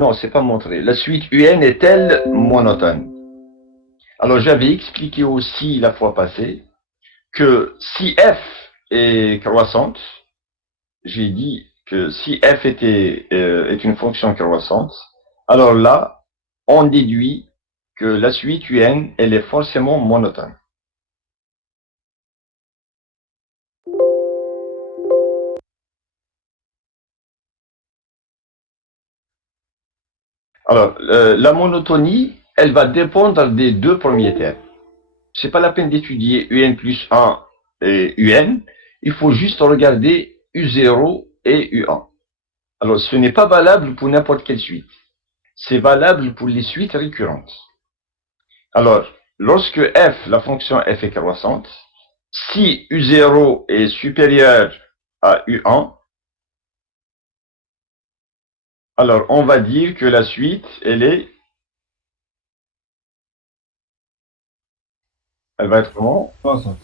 Non, c'est pas montré. La suite UN est-elle monotone? Alors, j'avais expliqué aussi la fois passée que si f est croissante, j'ai dit que si f est une fonction croissante, alors là, on déduit que la suite UN, elle est forcément monotone. Alors, la monotonie, elle va dépendre des deux premiers termes. C'est pas la peine d'étudier UN plus 1 et UN. Il faut juste regarder U0 et U1. Alors, ce n'est pas valable pour n'importe quelle suite. C'est valable pour les suites récurrentes. Alors, lorsque f, la fonction f est croissante, si U0 est supérieur à U1, alors on va dire que la suite, elle va être comment? Croissant.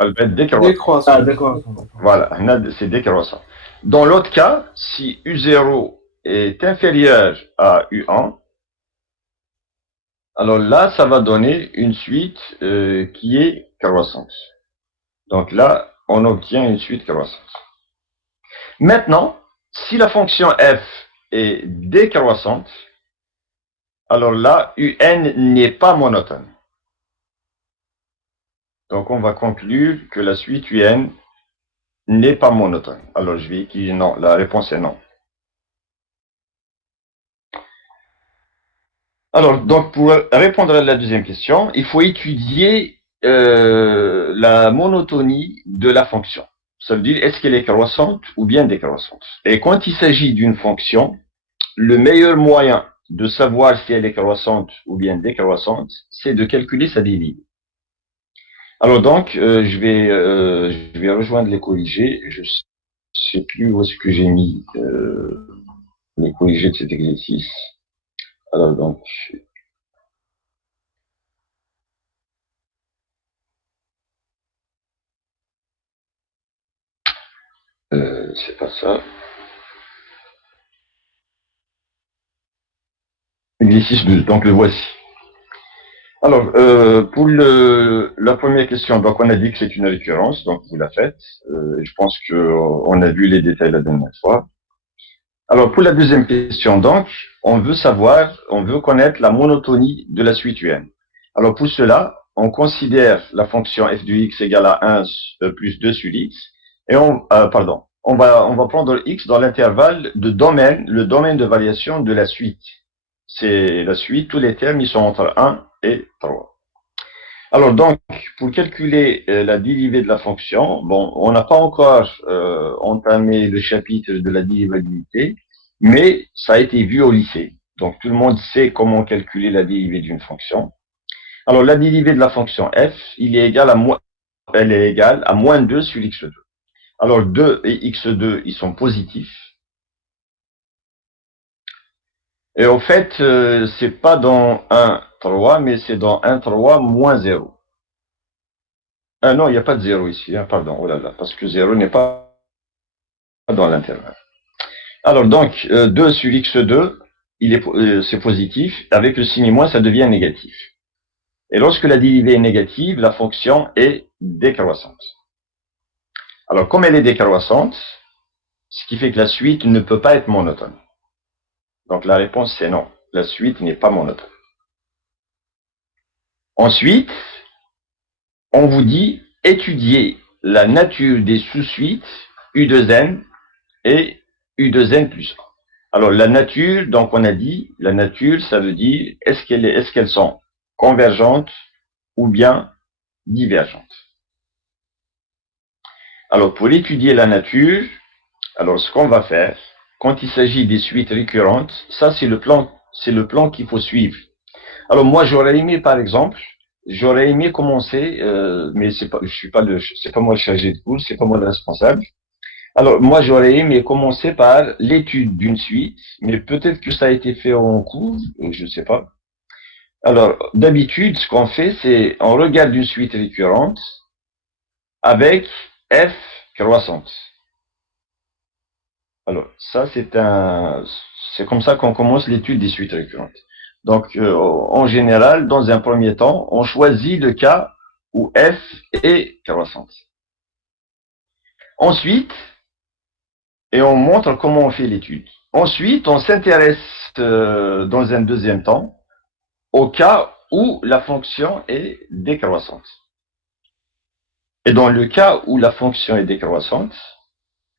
Elle va être décroissante. Décroissant, décroissant, d'accord. Voilà, c'est décroissant. Dans l'autre cas, si U0 est inférieur à U1, alors là, ça va donner une suite qui est croissante. Donc là, on obtient une suite croissante. Maintenant, si la fonction f est décroissante, alors là, UN n'est pas monotone. Donc on va conclure que la suite UN n'est pas monotone. Alors je vais écrire non, la réponse est non. Alors, donc, pour répondre à la deuxième question, il faut étudier la monotonie de la fonction. Ça veut dire, est-ce qu'elle est croissante ou bien décroissante? Et quand il s'agit d'une fonction, le meilleur moyen de savoir si elle est croissante ou bien décroissante, c'est de calculer sa dérivée. Alors donc, je vais rejoindre les corrigés. Je ne sais plus où est-ce que j'ai mis les corrigés de cet exercice. Alors donc, c'est pas ça. Exercice 2, donc le voici. Alors, pour la première question, donc on a dit que c'est une récurrence, donc vous la faites. Je pense qu'on a vu les détails la dernière fois. Alors, pour la deuxième question, donc, on veut connaître la monotonie de la suite UN. Alors, pour cela, on considère la fonction f de x égale à 1 plus 2 sur x, et on va prendre x dans l'intervalle de domaine, le domaine de variation de la suite. C'est la suite, tous les termes, ils sont entre 1 et 3. Alors donc, pour calculer la dérivée de la fonction, bon, on n'a pas encore entamé le chapitre de la dérivabilité, mais ça a été vu au lycée. Donc tout le monde sait comment calculer la dérivée d'une fonction. Alors la dérivée de la fonction f, elle est égale à moins 2 sur x2. Alors 2 et x2, ils sont positifs. Et au fait, c'est pas dans 1, 3, mais c'est dans 1, 3, moins 0. Ah non, il n'y a pas de 0 ici, hein, pardon, oh là là, parce que 0 n'est pas dans l'intervalle. Alors donc, 2 sur x2, c'est positif, avec le signe moins, ça devient négatif. Et lorsque la dérivée est négative, la fonction est décroissante. Alors comme elle est décroissante, ce qui fait que la suite ne peut pas être monotone. Donc la réponse c'est non, la suite n'est pas monotone. Ensuite, on vous dit étudier la nature des sous-suites U2n et U2n plus 1. Alors la nature, donc on a dit, la nature, ça veut dire est-ce qu'elles sont convergentes ou bien divergentes. Alors pour étudier la nature, alors ce qu'on va faire, quand il s'agit des suites récurrentes, ça c'est le plan qu'il faut suivre. Alors moi j'aurais aimé par exemple, j'aurais aimé commencer, mais c'est pas moi le chargé de cours, c'est pas moi le responsable. Alors, moi, j'aurais aimé commencer par l'étude d'une suite, mais peut-être que ça a été fait en cours, je ne sais pas. Alors, d'habitude, ce qu'on fait, c'est on regarde une suite récurrente avec f croissante. Alors, ça, C'est comme ça qu'on commence l'étude des suites récurrentes. Donc, en général, dans un premier temps, on choisit le cas où f est croissante. Ensuite, et on montre comment on fait l'étude. Ensuite, on s'intéresse dans un deuxième temps au cas où la fonction est décroissante. Et dans le cas où la fonction est décroissante,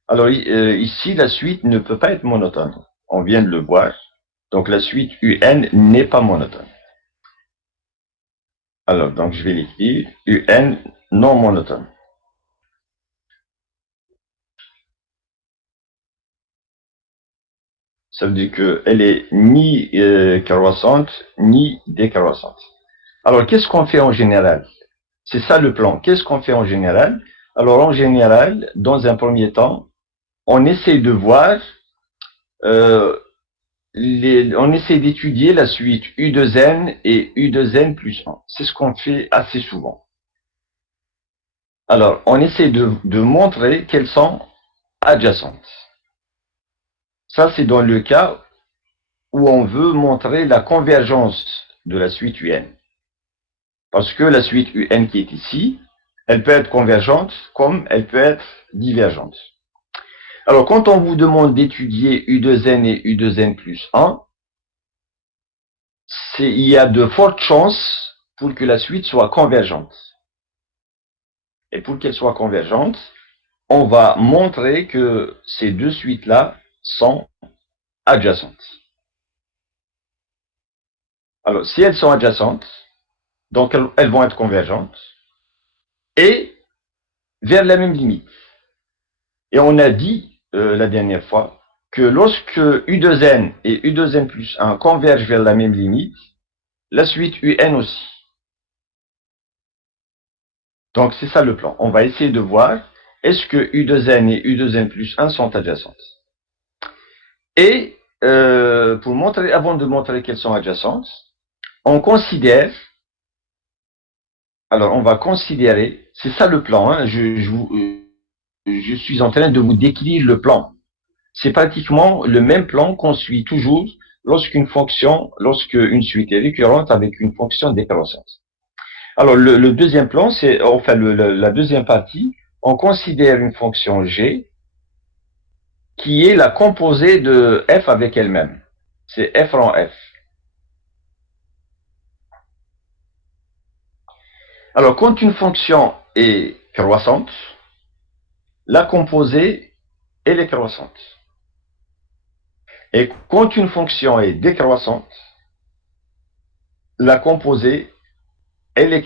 alors ici, la suite ne peut pas être monotone. On vient de le voir. Donc la suite UN n'est pas monotone. Alors, donc je vais l'écrire UN non monotone. Ça veut dire qu'elle est ni croissante, ni décroissante. Alors, qu'est-ce qu'on fait en général? C'est ça le plan. Qu'est-ce qu'on fait en général? Alors, en général, dans un premier temps, on essaie de voir, on essaie d'étudier la suite U2N et U2N plus 1. C'est ce qu'on fait assez souvent. Alors, on essaie de montrer qu'elles sont adjacentes. Ça, c'est dans le cas où on veut montrer la convergence de la suite UN. Parce que la suite UN qui est ici, elle peut être convergente comme elle peut être divergente. Alors, quand on vous demande d'étudier U2N et U2N plus 1, il y a de fortes chances pour que la suite soit convergente. Et pour qu'elle soit convergente, on va montrer que ces deux suites-là sont adjacentes. Alors, si elles sont adjacentes, donc elles vont être convergentes et vers la même limite. Et on a dit la dernière fois que lorsque U2N et U2N plus 1 convergent vers la même limite, la suite UN aussi. Donc c'est ça le plan. On va essayer de voir est-ce que U2N et U2N plus 1 sont adjacentes. Et pour montrer, avant de montrer qu'elles sont adjacentes, on considère, alors on va considérer, c'est ça le plan, hein, je suis en train de vous décrire le plan. C'est pratiquement le même plan qu'on suit toujours lorsqu'une suite est récurrente avec une fonction décroissante. Alors, le deuxième plan, c'est, enfin, la deuxième partie, on considère une fonction g qui est la composée de f avec elle-même. C'est f rang f. Alors, quand une fonction est croissante, la composée, elle est croissante. Et quand une fonction est décroissante, la composée, elle est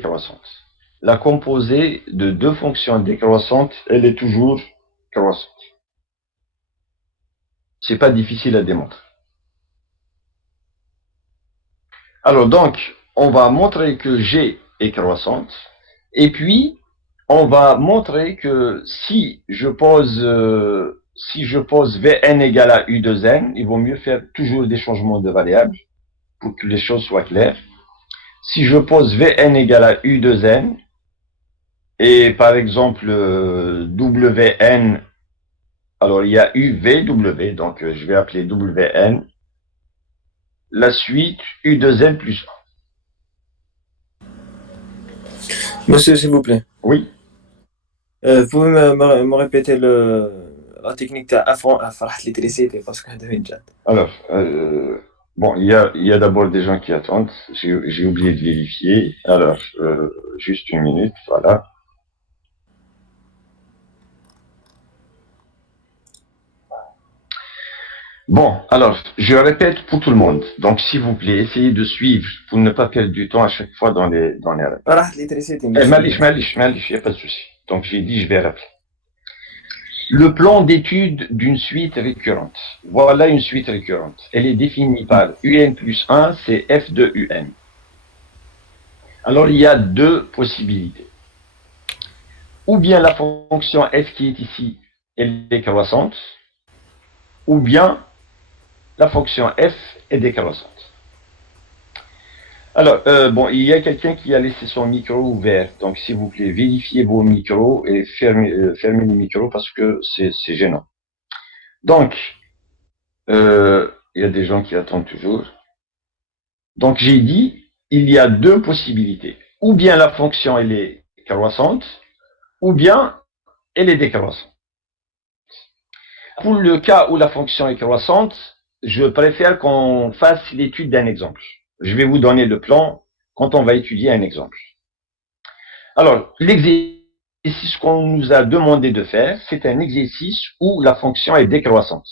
croissante. La composée de deux fonctions décroissantes, elle est toujours croissante. C'est pas difficile à démontrer. Alors donc, on va montrer que G est croissante, et puis on va montrer que si je pose Vn égale à U2n, il vaut mieux faire toujours des changements de variables pour que les choses soient claires. Si je pose Vn égale à U2n, et par exemple Wn, alors il y a UVW, donc je vais appeler Wn, la suite U2n plus 1. Monsieur, s'il vous plaît. Oui. Vous pouvez me répéter la technique de فرحت l'électricité parce que Alors, bon, il y a d'abord des gens qui attendent. J'ai oublié de vérifier. Alors, juste une minute, voilà. Bon, alors, je répète pour tout le monde. Donc, s'il vous plaît, essayez de suivre pour ne pas perdre du temps à chaque fois dans les règles. فرحت l'électricité. Il n'y a pas de souci. Donc, j'ai dit, je vais rappeler. Le plan d'étude d'une suite récurrente. Voilà une suite récurrente. Elle est définie par UN plus 1, c'est F de UN. Alors, il y a deux possibilités. Ou bien la fonction f qui est ici, elle est décroissante, ou bien la fonction f est décroissante. Alors, bon, il y a quelqu'un qui a laissé son micro ouvert, donc s'il vous plaît, vérifiez vos micros et fermez les micros parce que c'est gênant. Donc, Il y a des gens qui attendent toujours. Donc j'ai dit, il y a deux possibilités. Ou bien la fonction elle est croissante, ou bien elle est décroissante. Pour le cas où la fonction est croissante, je préfère qu'on fasse l'étude d'un exemple. Je vais vous donner le plan quand on va étudier un exemple. Alors, l'exercice qu'on nous a demandé de faire, c'est un exercice où la fonction est décroissante.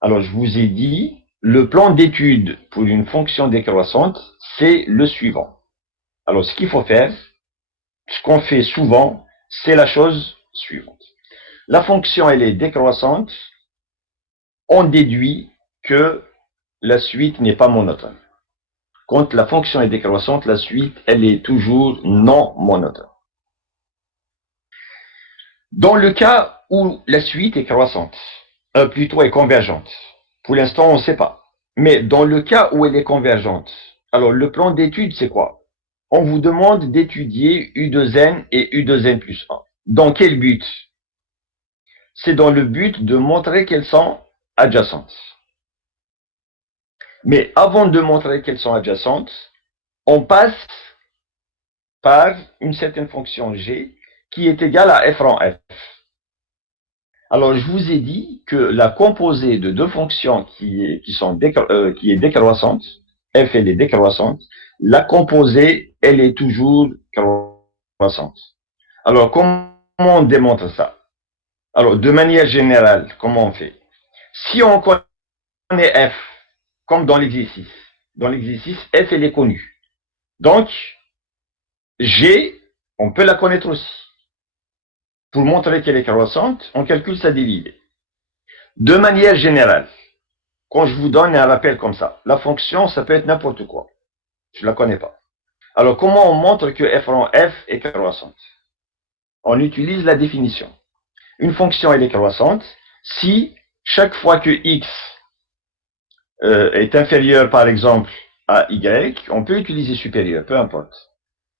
Alors, je vous ai dit, le plan d'étude pour une fonction décroissante, c'est le suivant. Alors, ce qu'il faut faire, ce qu'on fait souvent, c'est la chose suivante. La fonction, elle est décroissante, on déduit que la suite n'est pas monotone. Quand la fonction est décroissante, la suite, elle est toujours non monotone. Dans le cas où la suite est croissante, plutôt est convergente, pour l'instant, on ne sait pas. Mais dans le cas où elle est convergente, alors le plan d'étude, c'est quoi? On vous demande d'étudier U2n et U2n plus 1. Dans quel but? C'est dans le but de montrer qu'elles sont adjacentes. Mais avant de montrer qu'elles sont adjacentes, on passe par une certaine fonction g qui est égale à f en f. Alors, je vous ai dit que la composée de deux fonctions qui est décroissante, f elle est décroissante, la composée, elle est toujours croissante. Alors, comment on démontre ça? Alors, de manière générale, comment on fait? Si on connaît f, comme dans l'exercice, f elle est connue. Donc, g, on peut la connaître aussi. Pour montrer qu'elle est croissante, on calcule sa dérivée. De manière générale, quand je vous donne un rappel comme ça, la fonction, ça peut être n'importe quoi. Je ne la connais pas. Alors, comment on montre que f en f est croissante? On utilise la définition. Une fonction, elle est croissante si chaque fois que x est inférieur, par exemple, à y, on peut utiliser supérieur, peu importe.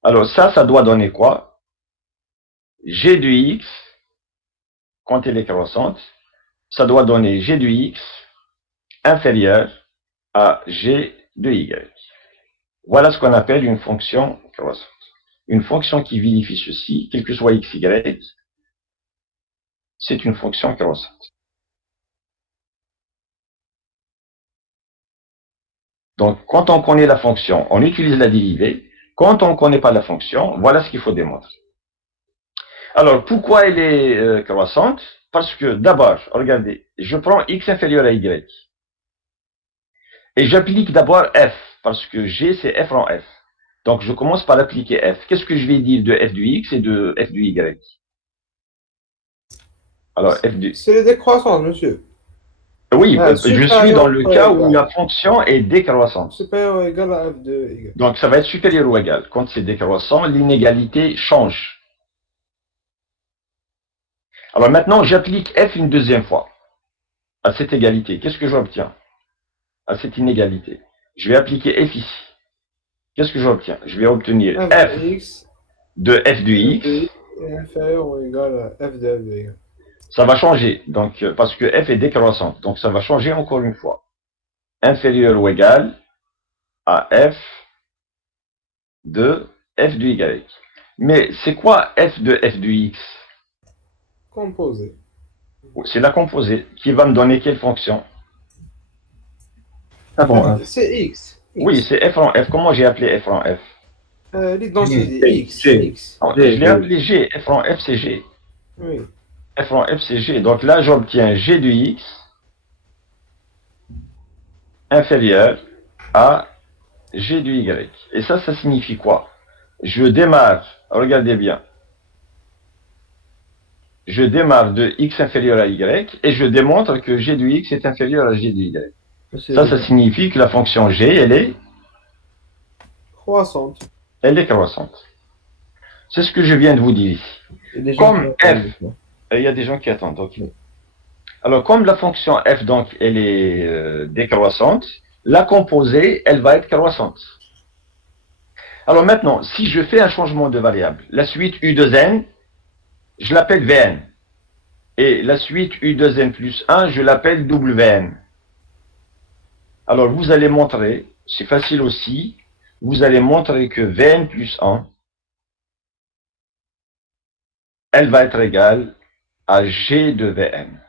Alors, ça doit donner quoi? G de x, quand elle est croissante, ça doit donner g de x inférieur à g de y. Voilà ce qu'on appelle une fonction croissante. Une fonction qui vérifie ceci, quel que soit x, y, c'est une fonction croissante. Donc, quand on connaît la fonction, on utilise la dérivée. Quand on ne connaît pas la fonction, voilà ce qu'il faut démontrer. Alors, pourquoi elle est croissante? Parce que d'abord, regardez, je prends x inférieur à y. Et j'applique d'abord f, parce que g, c'est f en f. Donc, je commence par appliquer f. Qu'est-ce que je vais dire de f du x et de f du y? Alors, f du... C'est les décroissances, monsieur. Oui, je suis dans le cas où égal. la fonction est décroissante. Supérieur ou égal à f de y. Donc, ça va être supérieur ou égal. Quand c'est décroissant, l'inégalité change. Alors maintenant, j'applique f une deuxième fois à cette égalité. Qu'est-ce que j'obtiens? À cette inégalité. Je vais appliquer f ici. Qu'est-ce que j'obtiens? Je vais obtenir f de f de x est inférieur ou égal à f de y. Ça va changer, donc, parce que f est décroissante. Donc, ça va changer encore une fois. Inférieur ou égal à f de f de y. Mais c'est quoi f de x? Composé. C'est la composée qui va me donner quelle fonction? Ah bon, c'est x. Oui, c'est f en f. Comment j'ai appelé f en f? L'identité x. Je l'ai appelé g. f en f, c'est g. Oui. f en f, c'est g. Donc là, j'obtiens g de x inférieur à g de y. Et ça signifie quoi? Je démarre, regardez bien, je démarre de x inférieur à y et je démontre que g de x est inférieur à g de y. Ça signifie que la fonction g, elle est croissante. Elle est croissante. C'est ce que je viens de vous dire ici. Comme f, il y a des gens qui attendent. Ok. Alors, comme la fonction f, donc, elle est décroissante, la composée, elle va être croissante. Alors maintenant, si je fais un changement de variable, la suite u de n, je l'appelle vn. Et la suite u de n plus 1, je l'appelle wn. Alors, vous allez montrer, c'est facile aussi, vous allez montrer que Vn plus 1, elle va être égale à G de Vn.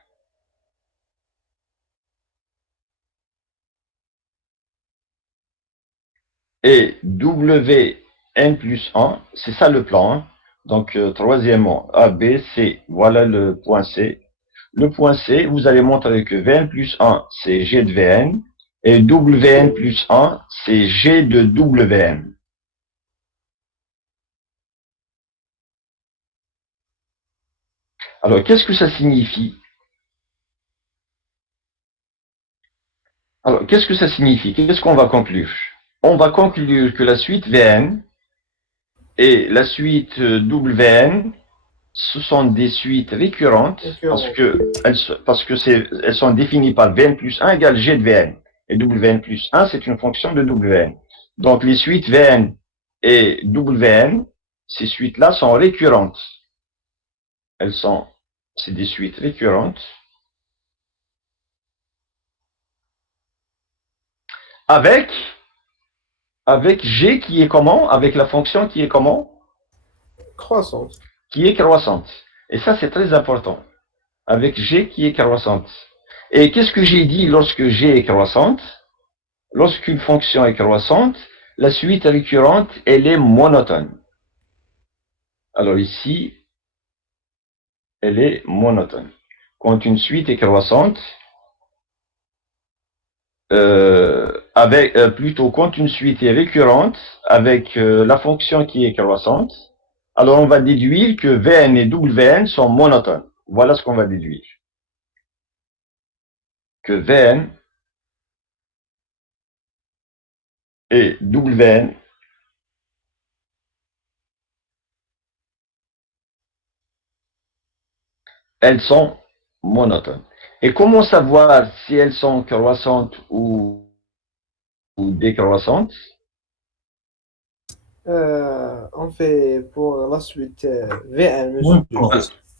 Et Wn plus 1, c'est ça le plan. Hein. Donc, troisièmement, A, B, C. Voilà le point C. Le point C, vous allez montrer que Vn plus 1, c'est G de Vn. Et Wn plus 1, c'est G de Wn. Alors, qu'est-ce que ça signifie? Alors, qu'est-ce que ça signifie? Qu'est-ce qu'on va conclure? On va conclure que la suite Vn et la suite Wn, ce sont des suites récurrentes parce que elles sont définies par Vn plus 1 égale G de Vn. Et Wn plus 1, c'est une fonction de Wn. Donc, les suites Vn et Wn, ces suites-là sont récurrentes. C'est des suites récurrentes. Avec G qui est comment? Avec la fonction qui est comment? Croissante. Qui est croissante. Et ça, c'est très important. Avec G qui est croissante. Et qu'est-ce que j'ai dit lorsque G est croissante? Lorsqu'une fonction est croissante, la suite récurrente, elle est monotone. Alors ici, elle est monotone. Quand une suite est croissante, plutôt quand une suite est récurrente avec la fonction qui est croissante, alors on va déduire que Vn et Wn sont monotones. Voilà ce qu'on va déduire. Que Vn et Wn elles sont monotones. Et comment savoir si elles sont croissantes ou décroissantes? On fait pour la suite V1, monsieur.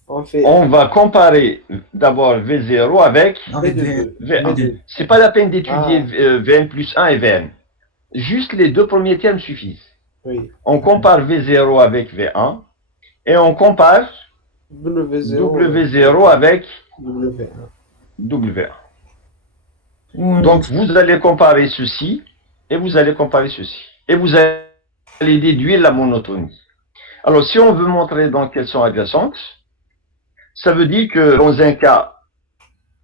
On va comparer d'abord V0 avec V2. V1. C'est pas la peine d'étudier Vn plus 1 et Vn. Juste les deux premiers termes suffisent. Oui. On compare V0 avec V1 et on compare W0 avec W1. W1. Donc vous allez comparer ceci et vous allez comparer ceci. Et vous allez déduire la monotonie. Alors si on veut montrer donc qu'elles sont adjacentes, ça veut dire que dans un cas,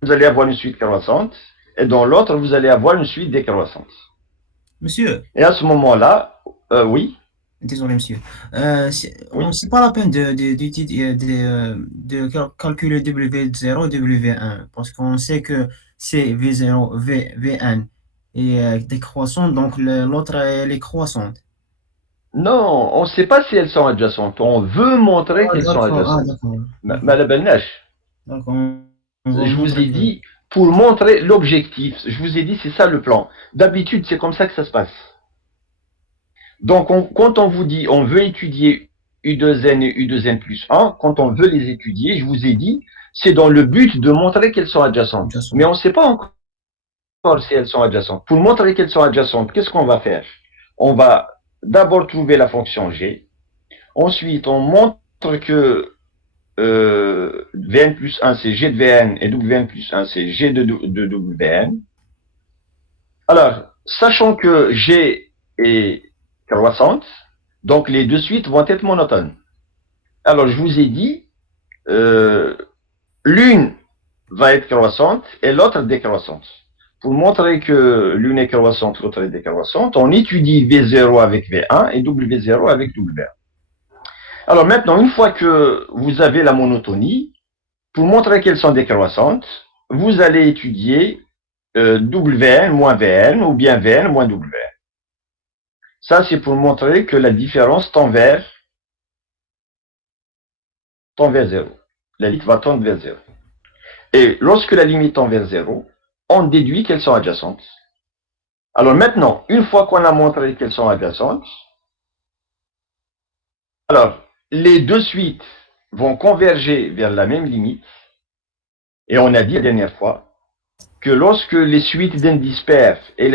vous allez avoir une suite croissante et dans l'autre, vous allez avoir une suite décroissante. Monsieur, Et à ce moment-là, oui. désolé monsieur, Oui. c'est pas la peine de calculer W0 W1 parce qu'on sait que c'est V0, V1 et décroissante, donc l'autre elle est croissante. Non, on ne sait pas si elles sont adjacentes. On veut montrer qu'elles sont adjacentes. D'accord. Donc Je vous ai dit, pour montrer l'objectif, je vous ai dit, c'est ça le plan. D'habitude, c'est comme ça que ça se passe. Donc, quand on vous dit, on veut étudier U2N et U2N plus 1, quand on veut les étudier, je vous ai dit, c'est dans le but de montrer qu'elles sont adjacentes. Mais on ne sait pas encore si elles sont adjacentes. Pour montrer qu'elles sont adjacentes, qu'est-ce qu'on va faire? On va d'abord trouver la fonction G. Ensuite, on montre que Vn plus 1, c'est G de Vn, et Wn plus 1, c'est G de Wn. Alors, sachant que G est croissante, donc les deux suites vont être monotones. Alors, je vous ai dit, l'une va être croissante et l'autre décroissante. Pour montrer que l'une est croissante, l'autre est décroissante, on étudie V0 avec V1 et W0 avec W1. Alors maintenant, une fois que vous avez la monotonie, pour montrer qu'elles sont décroissantes, vous allez étudier Wn moins Vn ou bien Vn moins Wn. Ça, c'est pour montrer que la différence tend vers 0. La limite va tendre vers 0. Et lorsque la limite tend vers 0, on déduit qu'elles sont adjacentes. Alors maintenant, une fois qu'on a montré qu'elles sont adjacentes, alors les deux suites vont converger vers la même limite. Et on a dit la dernière fois que lorsque les suites d'indices pairs et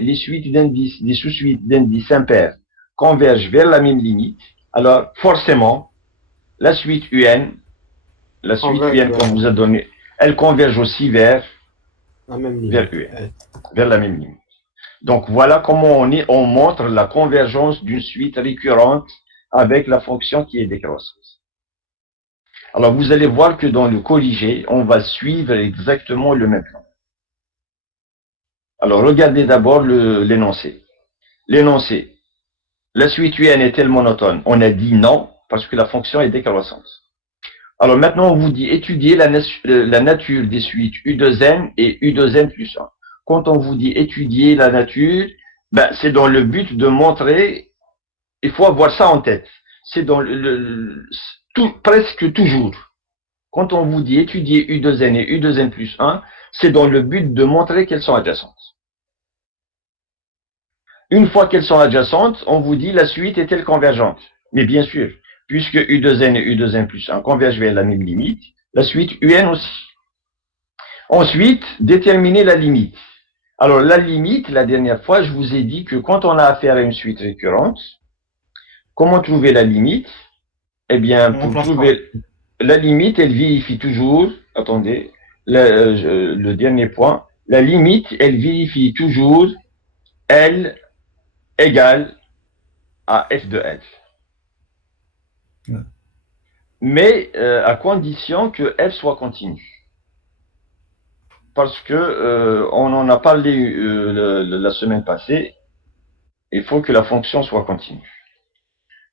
les suites d'indices, les sous-suites d'indices impairs convergent vers la même limite, alors forcément, la suite UN, la suite Converge UN qu'on vers vous a donnée, elle converge aussi la même ligne. vers UN, vers la même limite. Donc voilà comment on montre la convergence d'une suite récurrente avec la fonction qui est décroissance. Alors vous allez voir que dans le corrigé, on va suivre exactement le même plan. Alors regardez d'abord l'énoncé. L'énoncé. La suite UN est-elle monotone? On a dit non, parce que la fonction est décroissante. Alors maintenant, on vous dit étudier la nature des suites U2N et U2N plus 1. Quand on vous dit étudier la nature, ben, c'est dans le but de montrer, il faut avoir ça en tête. C'est dans presque toujours. Quand on vous dit étudier U2N et U2N plus 1, c'est dans le but de montrer qu'elles sont adjacentes. Une fois qu'elles sont adjacentes, on vous dit la suite est-elle convergente? Mais bien sûr, puisque U2N et U2N plus 1 convergent vers la même limite, la suite UN aussi. Ensuite, déterminer la limite. Alors la limite, la dernière fois, je vous ai dit que quand on a affaire à une suite récurrente, comment trouver la limite? Eh bien, On pour remplace pas. trouver la limite, elle vérifie toujours, attendez, le dernier point, la limite, elle vérifie toujours L égale à f de L. Ouais. Mais à condition que f soit continue. Parce que on en a parlé la semaine passée, il faut que la fonction soit continue.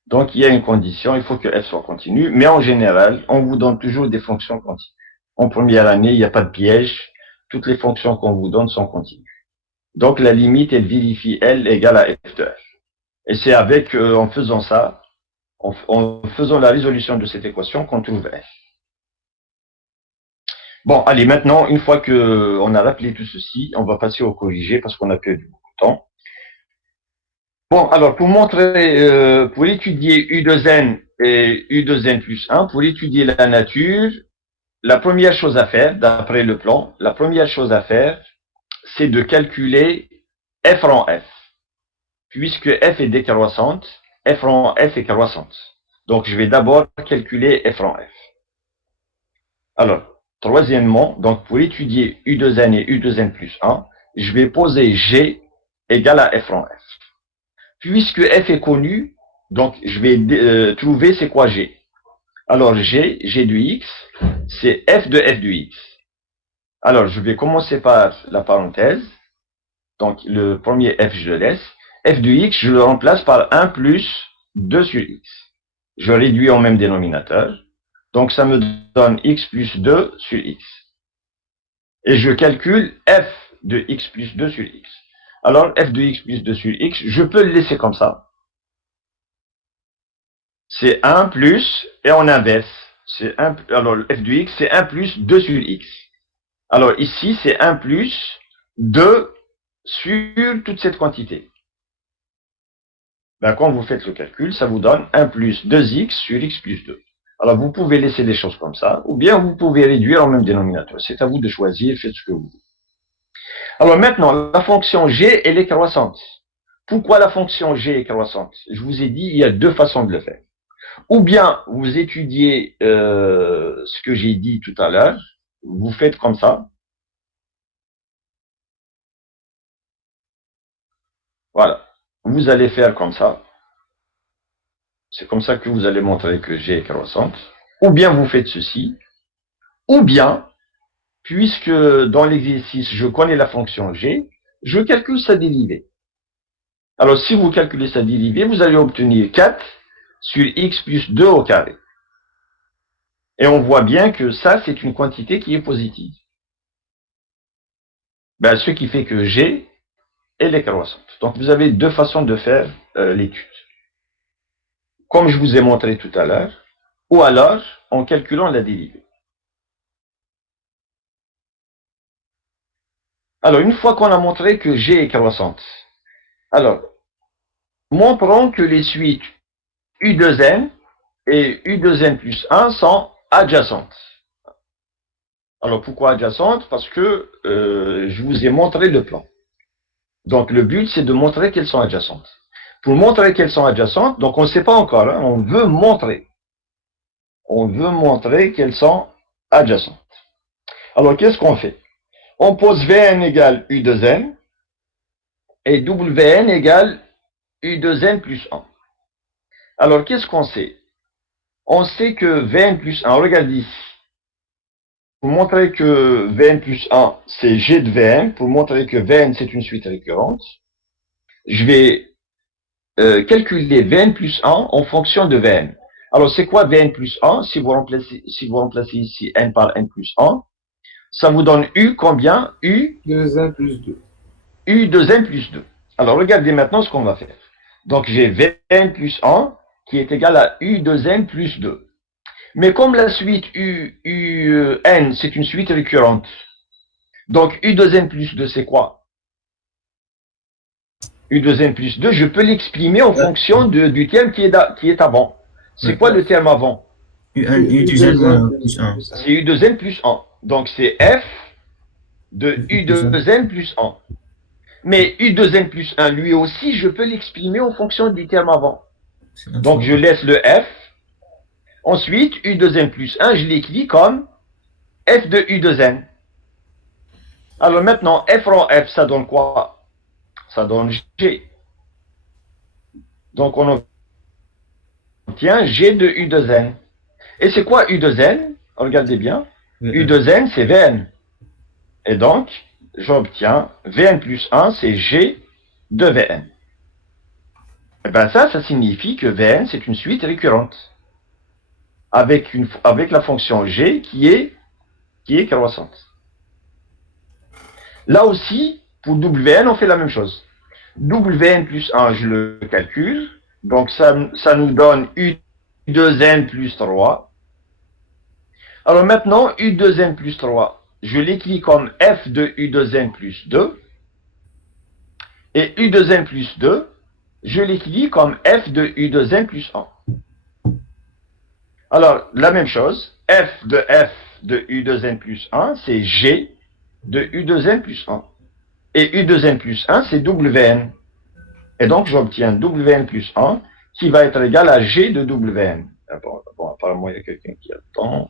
Donc il y a une condition, il faut que f soit continue, mais en général, on vous donne toujours des fonctions continues. En première année, il n'y a pas de piège, toutes les fonctions qu'on vous donne sont continues. Donc la limite, elle vérifie L égale à f de f. Et c'est avec, en faisant ça, en faisant la résolution de cette équation qu'on trouve f. Bon, allez, maintenant, une fois qu'on a rappelé tout ceci, on va passer au corrigé parce qu'on a perdu beaucoup de temps. Bon, alors, pour montrer, pour étudier U2N et U2N plus 1, pour étudier la nature, la première chose à faire, d'après le plan, la première chose à faire, c'est de calculer f rang f. Puisque f est décroissante, f rang f est croissante. Donc, je vais d'abord calculer f rang f. Alors, troisièmement, donc pour étudier U2N et U2N plus 1, je vais poser G égale à f rang f. Puisque f est connu, donc je vais trouver c'est quoi G. Alors G de x, c'est f de x. Alors je vais commencer par la parenthèse. Donc le premier f je le laisse. F de x, je le remplace par 1 plus 2 sur x. Je réduis au même dénominateur. Donc ça me donne x plus 2 sur x. Et je calcule f de x plus 2 sur x. Alors f de x plus 2 sur x, je peux le laisser comme ça. C'est 1 plus, et on inverse. Alors f de x, c'est 1 plus 2 sur x. Alors ici, c'est 1 plus 2 sur toute cette quantité. Ben, quand vous faites le calcul, ça vous donne 1 plus 2x sur x plus 2. Alors vous pouvez laisser des choses comme ça, ou bien vous pouvez réduire au même dénominateur. C'est à vous de choisir, faites ce que vous voulez. Alors maintenant, la fonction g, elle est croissante. Pourquoi la fonction g est croissante? Je vous ai dit, il y a deux façons de le faire. Ou bien vous étudiez ce que j'ai dit tout à l'heure, vous faites comme ça. Voilà. Vous allez faire comme ça. C'est comme ça que vous allez montrer que g est croissante. Ou bien vous faites ceci. Ou bien, puisque dans l'exercice, je connais la fonction g, je calcule sa dérivée. Alors, si vous calculez sa dérivée, vous allez obtenir 4 sur x plus 2 au carré. Et on voit bien que ça, c'est une quantité qui est positive. Ben, ce qui fait que g, elle est croissante. Donc, vous avez deux façons de faire l'étude. Comme je vous ai montré tout à l'heure, ou alors en calculant la dérivée. Alors, une fois qu'on a montré que g est croissante, alors, montrons que les suites U2n et U2n plus 1 sont adjacentes. Alors pourquoi adjacentes? Parce que je vous ai montré le plan. Donc le but, c'est de montrer qu'elles sont adjacentes. Pour montrer qu'elles sont adjacentes, donc on ne sait pas encore, hein, on veut montrer. On veut montrer qu'elles sont adjacentes. Alors qu'est-ce qu'on fait? On pose Vn égale U de n et Wn égale U de n plus 1. Alors qu'est-ce qu'on sait? On sait que Vn plus 1, regardez ici. Pour montrer que Vn plus 1, c'est G de Vn, pour montrer que Vn, c'est une suite récurrente, je vais calculer Vn plus 1 en fonction de Vn. Alors, c'est quoi Vn plus 1? Si vous remplacez ici n par n plus 1, ça vous donne U combien? U 2n plus 2. U de n plus 2. Alors, regardez maintenant ce qu'on va faire. Donc, j'ai Vn plus 1 qui est égal à U de n plus 2. Mais comme la suite n, c'est une suite récurrente, donc U de n plus 2, c'est quoi? U de n plus 2, je peux l'exprimer en fonction du terme qui est avant. C'est quoi le terme avant? U1, U de n plus 1. C'est U de n plus 1. Donc c'est f de U de n plus 1. Mais U de n plus 1, lui aussi, je peux l'exprimer en fonction du terme avant. Donc je laisse le f. Ensuite, U de n plus 1, je l'écris comme f de U de n. Alors maintenant, f rond f, ça donne quoi? Ça donne G. Donc on obtient G de U de n. Et c'est quoi U de n? Regardez bien. U de n, c'est Vn. Et donc, j'obtiens Vn plus 1, c'est G de Vn. Et bien ça signifie que Vn, c'est une suite récurrente. Avec la fonction G qui est croissante. Là aussi, pour Wn, on fait la même chose. Wn plus 1, je le calcule. Donc ça nous donne U de n plus 3. Alors maintenant, U de n plus 3, je l'écris comme f de U de n plus 2. Et U de n plus 2, je l'écris comme f de U de n plus 1. Alors, la même chose, f de U de n plus 1, c'est G de U de n plus 1. Et U de n plus 1, c'est Wn. Et donc, j'obtiens Wn plus 1 qui va être égal à G de Wn. Bon, apparemment, il y a quelqu'un qui attend.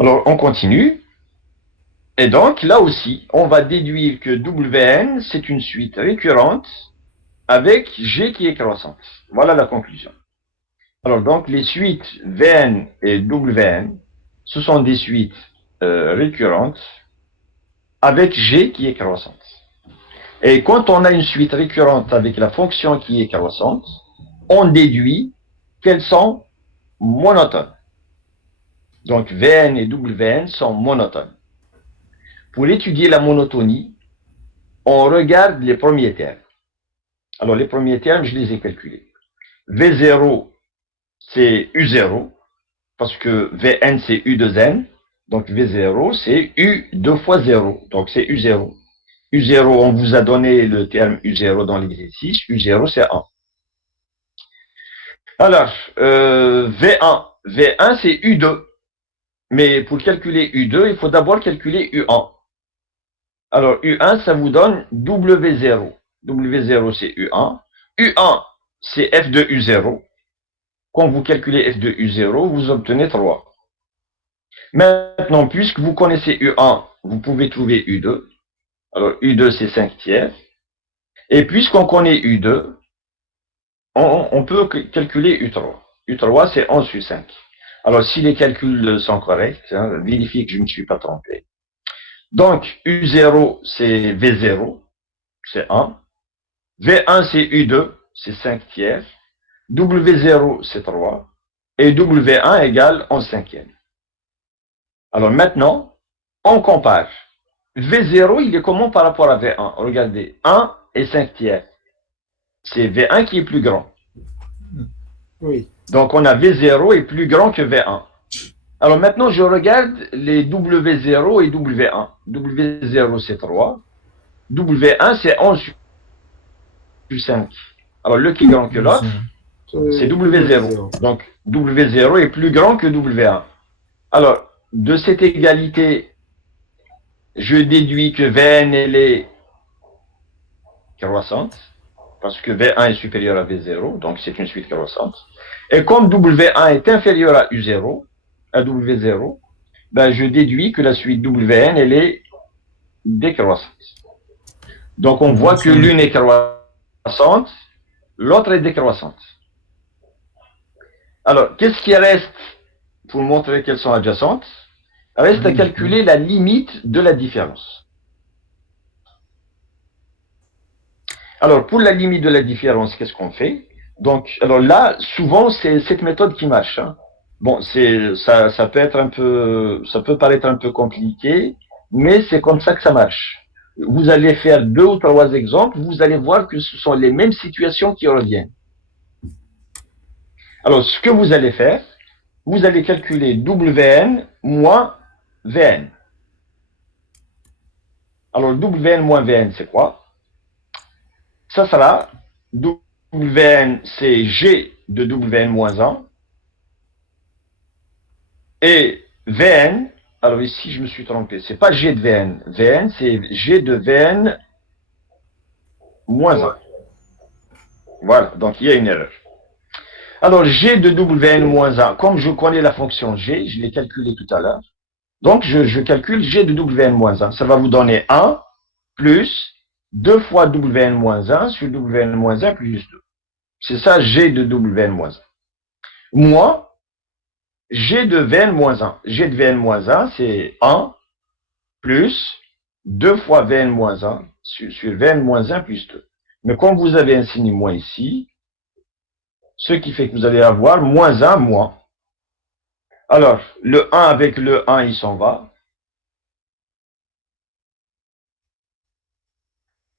Alors, on continue. Et donc, là aussi, on va déduire que Wn, c'est une suite récurrente avec G qui est croissante. Voilà la conclusion. Alors, donc, les suites Vn et Wn, ce sont des suites récurrentes avec G qui est croissante. Et quand on a une suite récurrente avec la fonction qui est croissante, on déduit qu'elles sont monotones. Donc, Vn et Wn sont monotones. Pour étudier la monotonie, on regarde les premiers termes. Alors, les premiers termes, je les ai calculés. V0, c'est U0, parce que Vn, c'est U de n. Donc, V0, c'est U 2 fois 0. Donc, c'est U0. U0, on vous a donné le terme U0 dans l'exercice. U0, c'est 1. Alors, V1. V1, c'est U2. Mais pour calculer U2, il faut d'abord calculer U1. Alors, U1, ça vous donne W0. W0, c'est U1. U1, c'est F de U0. Quand vous calculez F de U0, vous obtenez 3. Maintenant, puisque vous connaissez U1, vous pouvez trouver U2. Alors, U2, c'est 5 tiers. Et puisqu'on connaît U2, on peut calculer U3. U3, c'est 11 sur 5. Alors, si les calculs sont corrects, vérifiez que je ne me suis pas trompé. Donc, U0, c'est V0, c'est 1. V1, c'est U2, c'est 5 tiers. W0, c'est 3. Et W1 égale 11 cinquième. Alors maintenant, on compare. V0, il est comment par rapport à V1? Regardez, 1 et 5 tiers. C'est V1 qui est plus grand. Oui. Donc on a V0 est plus grand que V1. Alors maintenant, je regarde les W0 et W1. W0, c'est 3. W1, c'est 11 sur 5. Alors le qui est grand que l'autre, C'est W0. Donc, W0 est plus grand que W1. Alors, de cette égalité, je déduis que Vn, elle est croissante, parce que V1 est supérieur à V0, donc c'est une suite croissante. Et comme W1 est inférieur à U0, à W0, ben je déduis que la suite Wn, elle est décroissante. Donc, on voit que l'une est croissante, l'autre est décroissante. Alors, qu'est-ce qui reste pour montrer qu'elles sont adjacentes? Reste à calculer la limite de la différence. Alors, pour la limite de la différence, qu'est-ce qu'on fait? Donc, alors là, souvent, c'est cette méthode qui marche. Hein. Bon, ça peut paraître un peu compliqué, mais c'est comme ça que ça marche. Vous allez faire 2 ou 3 exemples, vous allez voir que ce sont les mêmes situations qui reviennent. Alors, ce que vous allez faire, vous allez calculer Wn moins Vn. Alors, Wn moins Vn, c'est quoi? Ça sera Wn, c'est G de Wn moins 1. Et Vn, alors ici, je me suis trompé. C'est pas G de Vn. Vn, c'est G de Vn moins 1. Voilà, donc il y a une erreur. Alors, G de Wn moins 1, comme je connais la fonction G, je l'ai calculé tout à l'heure. Donc, je calcule G de Wn moins 1. Ça va vous donner 1 plus 2 fois Wn moins 1 sur Wn moins 1 plus 2. C'est ça, G de Wn moins 1. Moins G de Vn moins 1. G de Vn moins 1, c'est 1 plus 2 fois Vn moins 1 sur Vn moins 1 plus 2. Mais comme vous avez un signe moins ici, ce qui fait que vous allez avoir moins 1 moins. Alors, le 1 avec le 1, il s'en va.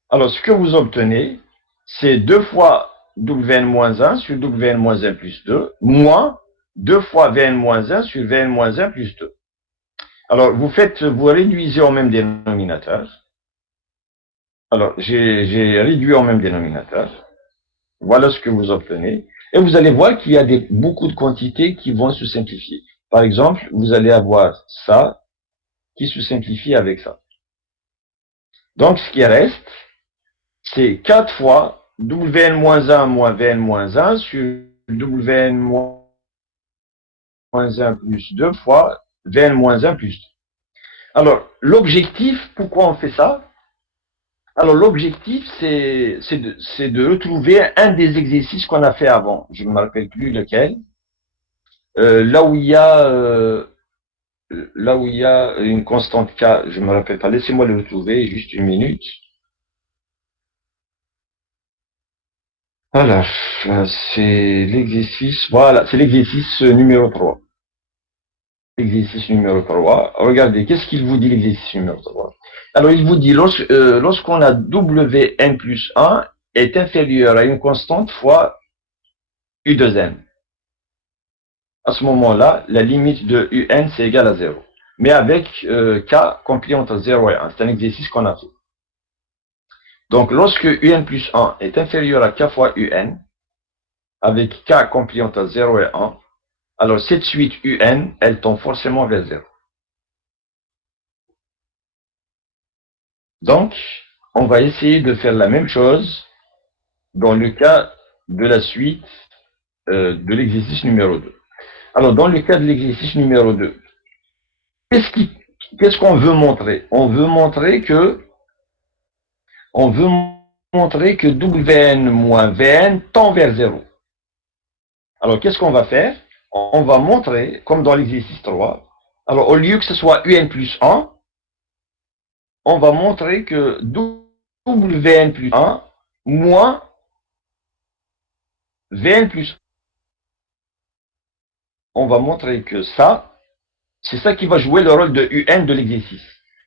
Alors, ce que vous obtenez, c'est 2 fois Wn-1 sur Wn-1 plus 2, moins 2 fois Vn-1 sur Vn-1 plus 2. Alors, vous réduisez au même dénominateur. Alors, j'ai réduit au même dénominateur. Voilà ce que vous obtenez. Et vous allez voir qu'il y a beaucoup de quantités qui vont se simplifier. Par exemple, vous allez avoir ça qui se simplifie avec ça. Donc, ce qui reste, c'est 4 fois Wn-1 moins Vn-1 sur Wn-1 plus 2 fois Vn-1 plus 2. Alors, l'objectif, pourquoi on fait ça? Alors, l'objectif, c'est de retrouver un des exercices qu'on a fait avant. Je ne me rappelle plus lequel. Là où il y a une constante K, je ne me rappelle pas. Laissez-moi le retrouver, juste une minute. Voilà, c'est l'exercice, voilà, c'est l'exercice numéro 3. Exercice numéro 3. Regardez, qu'est-ce qu'il vous dit l'exercice numéro 3? Alors, il vous dit, lorsqu'on a Wn plus 1 est inférieur à une constante fois U2n. À ce moment-là, la limite de Un, c'est égal à 0. Mais avec K compris entre 0 et 1. C'est un exercice qu'on a fait. Donc, lorsque Un plus 1 est inférieur à K fois Un, avec K compris entre 0 et 1, alors cette suite Un, elle tend forcément vers 0. Donc, on va essayer de faire la même chose dans le cas de la suite de l'exercice numéro 2. Alors, dans le cas de l'exercice numéro 2, qu'est-ce qu'on veut montrer? On veut montrer que Wn moins Vn tend vers 0. Alors, qu'est-ce qu'on va faire? On va montrer, comme dans l'exercice 3, alors au lieu que ce soit Un plus 1, on va montrer que Wn plus 1 moins Vn plus 1. On va montrer que ça, c'est ça qui va jouer le rôle de Un de l'exercice.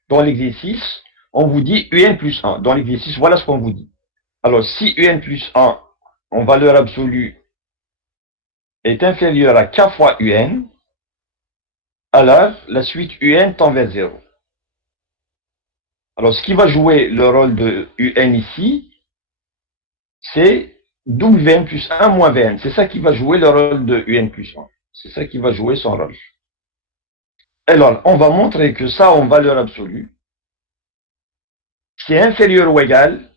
Dans l'exercice, on vous dit Un plus 1. Dans l'exercice, voilà ce qu'on vous dit. Alors, si Un plus 1, en valeur absolue, est inférieur à K fois Un, alors la suite Un tend vers 0. Alors, ce qui va jouer le rôle de Un ici, c'est Wn plus 1 moins Vn. C'est ça qui va jouer le rôle de Un plus 1. C'est ça qui va jouer son rôle. Alors, on va montrer que ça, en valeur absolue, c'est inférieur ou égal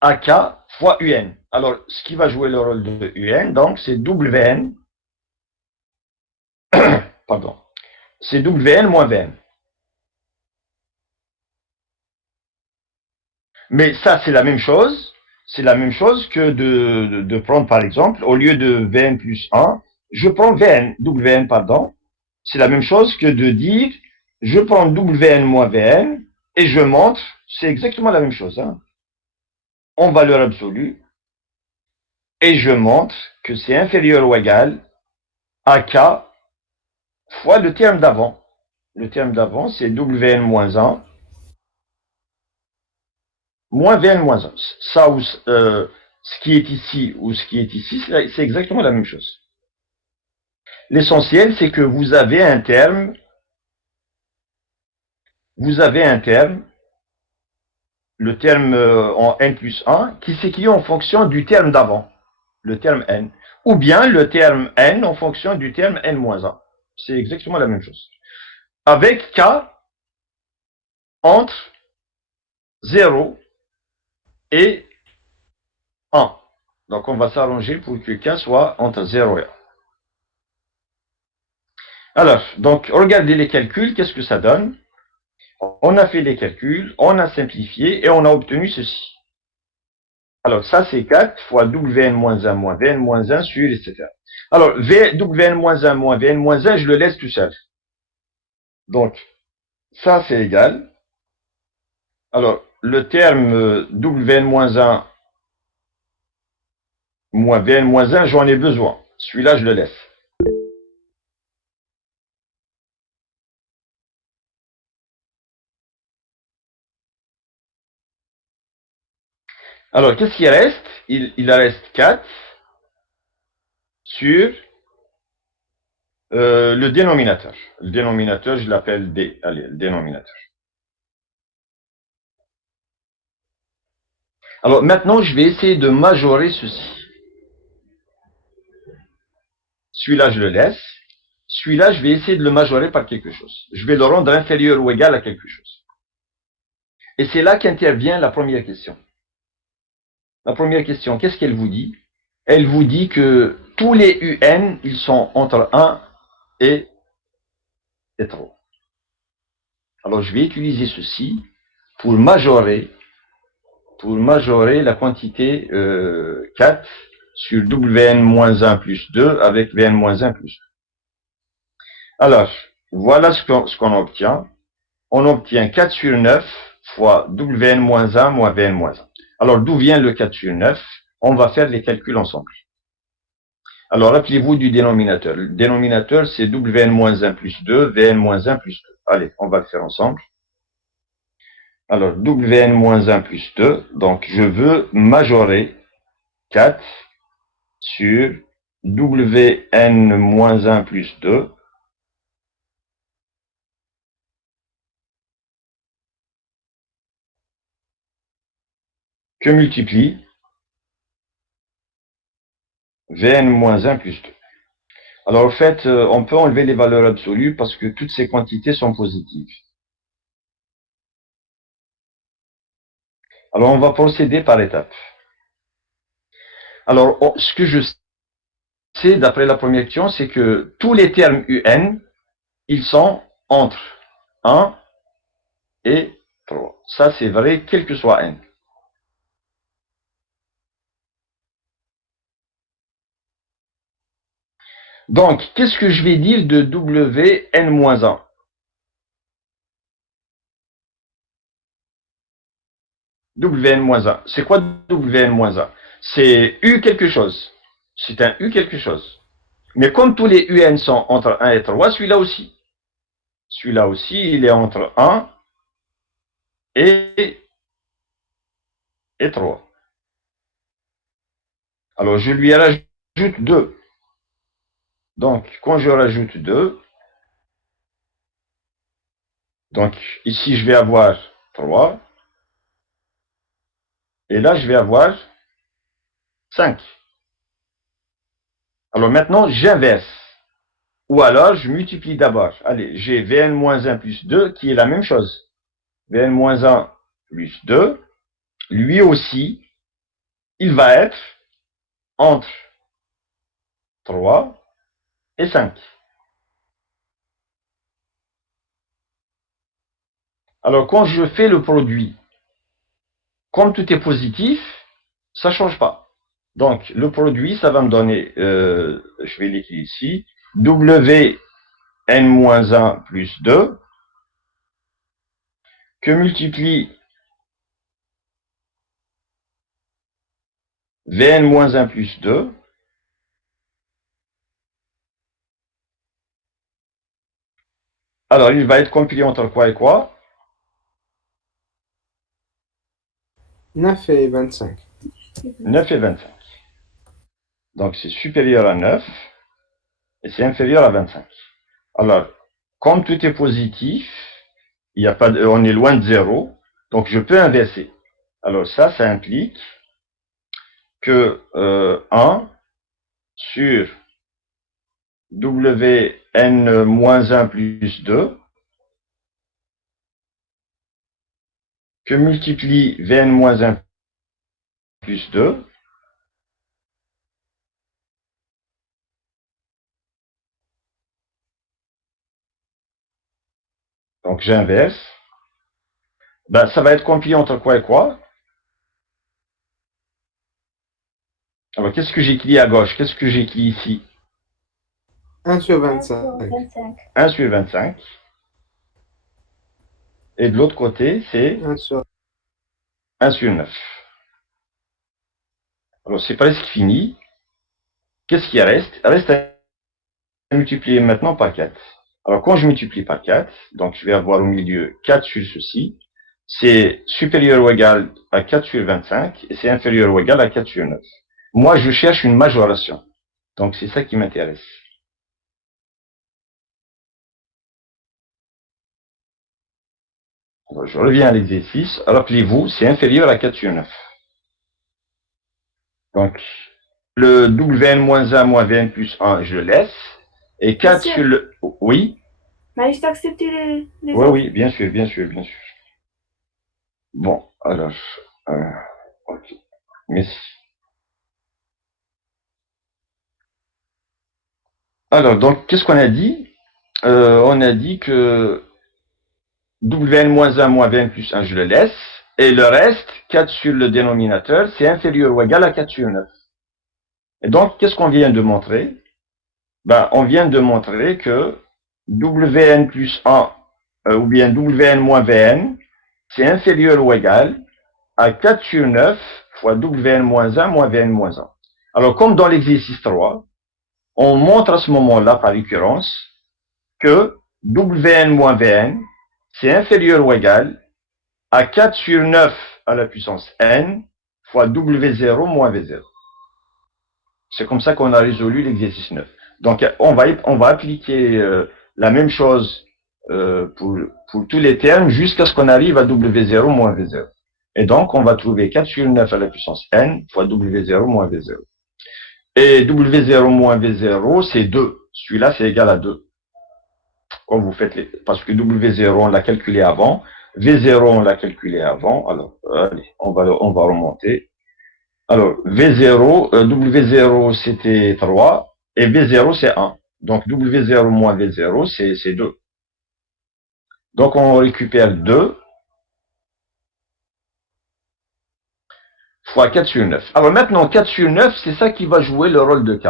à K fois Un. Alors, ce qui va jouer le rôle de Un, donc, c'est Wn, pardon, c'est Wn moins Vn. Mais ça, c'est la même chose. C'est la même chose que de prendre, par exemple, au lieu de Vn plus 1, je prends Wn, pardon. C'est la même chose que de dire, je prends Wn moins Vn, et je montre, c'est exactement la même chose, hein, en valeur absolue, et je montre que c'est inférieur ou égal à K fois le terme d'avant. Le terme d'avant, c'est Wn moins 1 moins Vn moins 1. Ça, ce qui est ici ou ce qui est ici, c'est exactement la même chose. L'essentiel, c'est que vous avez un terme, le terme en n plus 1, qui s'écrit en fonction du terme d'avant, le terme n, ou bien le terme n en fonction du terme n moins 1. C'est exactement la même chose. Avec k entre 0 et 1. Donc on va s'arranger pour que k soit entre 0 et 1. Alors, donc, regardez les calculs, qu'est-ce que ça donne? On a fait les calculs, on a simplifié et on a obtenu ceci. Alors, ça, c'est 4 fois Wn moins 1 moins Vn moins 1 sur, etc. Alors, Wn moins 1 moins Vn moins 1, je le laisse tout seul. Donc, ça, c'est égal. Alors, le terme Wn moins 1 moins Vn moins 1, j'en ai besoin. Celui-là, je le laisse. Alors, qu'est-ce qui reste? Il reste 4 sur le dénominateur. Le dénominateur, je l'appelle D. Allez, le dénominateur. Alors, maintenant, je vais essayer de majorer ceci. Celui-là, je le laisse. Celui-là, je vais essayer de le majorer par quelque chose. Je vais le rendre inférieur ou égal à quelque chose. Et c'est là qu'intervient la première question. La première question, qu'est-ce qu'elle vous dit? Elle vous dit que tous les UN, ils sont entre 1 et 3. Alors, je vais utiliser ceci pour majorer la quantité 4 sur Wn-1 plus 2 avec Vn-1 plus 2. Alors, voilà ce qu'on obtient. On obtient 4 sur 9 fois Wn-1 moins Vn-1. Alors, d'où vient le 4 sur 9? On va faire les calculs ensemble. Alors, rappelez-vous du dénominateur. Le dénominateur, c'est Wn-1 plus 2, Vn-1 plus 2. Allez, on va le faire ensemble. Alors, Wn-1 plus 2, donc je veux majorer 4 sur Wn-1 plus 2 que multiplie Vn-1 plus 2. Alors, en fait, on peut enlever les valeurs absolues parce que toutes ces quantités sont positives. Alors, on va procéder par étapes. Alors, ce que je sais, d'après la première question, c'est que tous les termes UN, ils sont entre 1 et 3. Ça, c'est vrai, quel que soit n. Donc, qu'est-ce que je vais dire de Wn-1? Wn-1. C'est quoi Wn-1? C'est U quelque chose. C'est un U quelque chose. Mais comme tous les UN sont entre 1 et 3, celui-là aussi. Celui-là aussi, il est entre 1 et 3. Alors, je lui rajoute 2. Donc, quand je rajoute 2, donc ici, je vais avoir 3. Et là, je vais avoir 5. Alors maintenant, j'inverse. Ou alors, je multiplie d'abord. Allez, j'ai Vn moins 1 plus 2 qui est la même chose. Vn moins 1 plus 2, lui aussi, il va être entre 3 et 5. Alors, quand je fais le produit, comme tout est positif, ça ne change pas. Donc, le produit, ça va me donner, je vais l'écrire ici, Wn-1 plus 2, que multiplie Vn-1 plus 2, alors il va être compilé entre quoi et quoi? 9 et 25. 9 et 25. Donc, c'est supérieur à 9 et c'est inférieur à 25. Alors, comme tout est positif, il y a pas de, on est loin de 0, donc je peux inverser. Alors ça implique que 1 sur Wn-1 plus 2 que multiplie Vn-1 plus 2 donc j'inverse, ben, ça va être compilé entre quoi et quoi? Alors qu'est-ce que j'écris à gauche? Qu'est-ce que j'écris ici? 1 sur 25. 1 sur 25. Et de l'autre côté, c'est 1 sur 1 sur 9. Alors c'est presque fini. Qu'est-ce qui reste? Il reste à multiplier maintenant par 4. Alors quand je multiplie par 4, donc je vais avoir au milieu 4 sur ceci, c'est supérieur ou égal à 4 sur 25 et c'est inférieur ou égal à 4 sur 9. Moi, je cherche une majoration. Donc c'est ça qui m'intéresse. Alors, je reviens à l'exercice. Rappelez-vous, c'est inférieur à 4 sur 9. Donc, le Wn moins 1 moins Vn plus 1, je laisse. Et 4 Monsieur. sur le... Oui, Mais je t'ai accepté les oui, oui, bien sûr, bien sûr, bien sûr. Bon, alors... ok, merci. Alors, donc, qu'est-ce qu'on a dit? On a dit que Wn moins 1 moins Vn plus 1, je le laisse. Et le reste, 4 sur le dénominateur, c'est inférieur ou égal à 4 sur 9. Et donc, qu'est-ce qu'on vient de montrer? Ben, on vient de montrer que Wn plus 1, ou bien Wn moins Vn, c'est inférieur ou égal à 4 sur 9 fois Wn moins 1 moins Vn moins 1. Alors, comme dans l'exercice 3, on montre à ce moment-là, par récurrence, que Wn moins Vn, c'est inférieur ou égal à 4 sur 9 à la puissance n fois W0 moins V0. C'est comme ça qu'on a résolu l'exercice 9. Donc, on va appliquer la même chose pour tous les termes jusqu'à ce qu'on arrive à W0 moins V0. Et donc, on va trouver 4 sur 9 à la puissance n fois W0 moins V0. Et W0 moins V0, c'est 2. Celui-là, c'est égal à 2. Quand vous faites parce que W0, on l'a calculé avant. V0, on l'a calculé avant. Alors, allez, on va remonter. Alors, V0, W0, c'était 3. Et V0, c'est 1. Donc, W0 moins V0, c'est 2. Donc, on récupère 2 fois 4 sur 9. Alors, maintenant, 4 sur 9, c'est ça qui va jouer le rôle de K.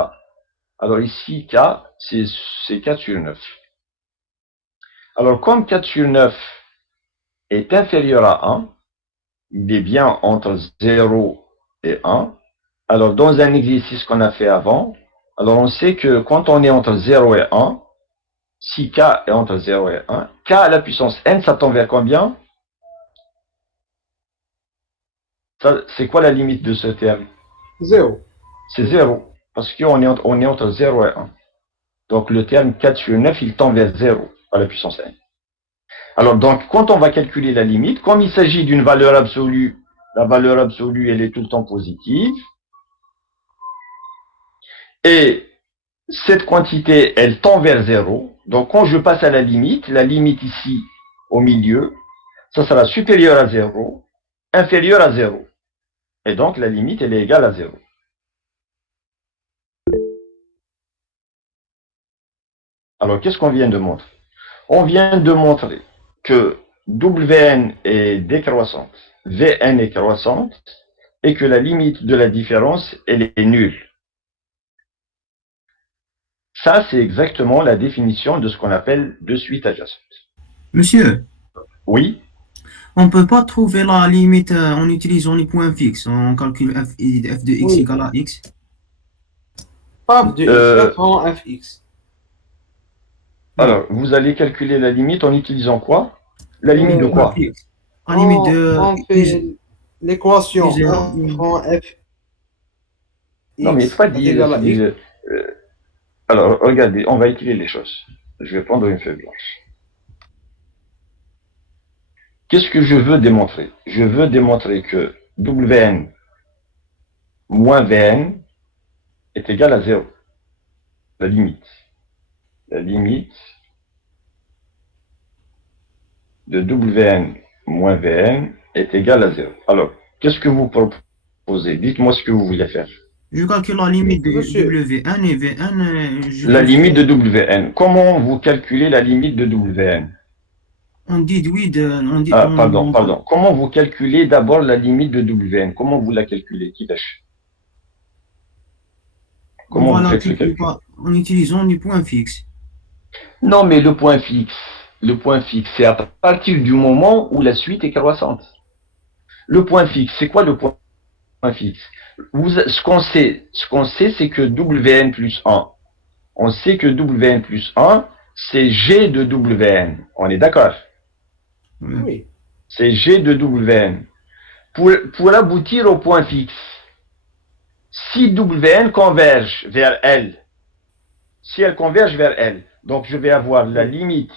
Alors, ici, K, c'est 4 sur 9. Alors, comme 4 sur 9 est inférieur à 1, il est bien entre 0 et 1. Alors, dans un exercice qu'on a fait avant, alors on sait que quand on est entre 0 et 1, si K est entre 0 et 1, K à la puissance n, ça tend vers combien? C'est quoi la limite de ce terme? 0. C'est 0. Parce qu'on est entre 0 et 1. Donc, le terme 4 sur 9, il tend vers 0 à la puissance n. Alors, donc, quand on va calculer la limite, comme il s'agit d'une valeur absolue, la valeur absolue, elle est tout le temps positive. Et cette quantité, elle tend vers 0. Donc, quand je passe à la limite ici, au milieu, ça sera supérieur à 0, inférieur à 0. Et donc, la limite, elle est égale à 0. Alors, qu'est-ce qu'on vient de montrer? On vient de montrer que Wn est décroissante, Vn est croissante, et que la limite de la différence, elle est nulle. Ça, c'est exactement la définition de ce qu'on appelle de suite adjacente. Monsieur, Oui, on ne peut pas trouver la limite en utilisant les points fixes. On calcule f de x Oui. égale à x. Pas f de x, Euh, f en fx. alors, vous allez calculer la limite en utilisant quoi? La limite de Points quoi? fixes. La limite de On fait l'équation plus zéro. f en f Non, mais il x faut pas est dire. égal à x. Alors, regardez, on va étudier les choses. Je vais prendre une feuille blanche. Qu'est-ce que je veux démontrer? Je veux démontrer que Wn moins Vn est égal à 0. La limite. La limite de Wn moins Vn est égale à 0. Alors, qu'est-ce que vous proposez? Dites-moi ce que vous voulez faire. Je calcule la limite de Monsieur. Wn et Vn. La limite de Wn. Comment vous calculez la limite de Wn? On dit oui, on dit. Pardon. Comment vous calculez d'abord la limite de Wn? Comment vous la calculez? Comment vous faites le calcul? En utilisant les points fixes. Non, mais le point fixe, c'est à partir du moment où la suite est croissante. Le point fixe, c'est quoi le point fixe? Ce qu'on sait, c'est que Wn plus 1. On sait que Wn plus 1, c'est G de Wn. On est d'accord? Oui. C'est G de Wn. Pour aboutir au point fixe, si Wn converge vers L, si elle converge vers L, donc je vais avoir la limite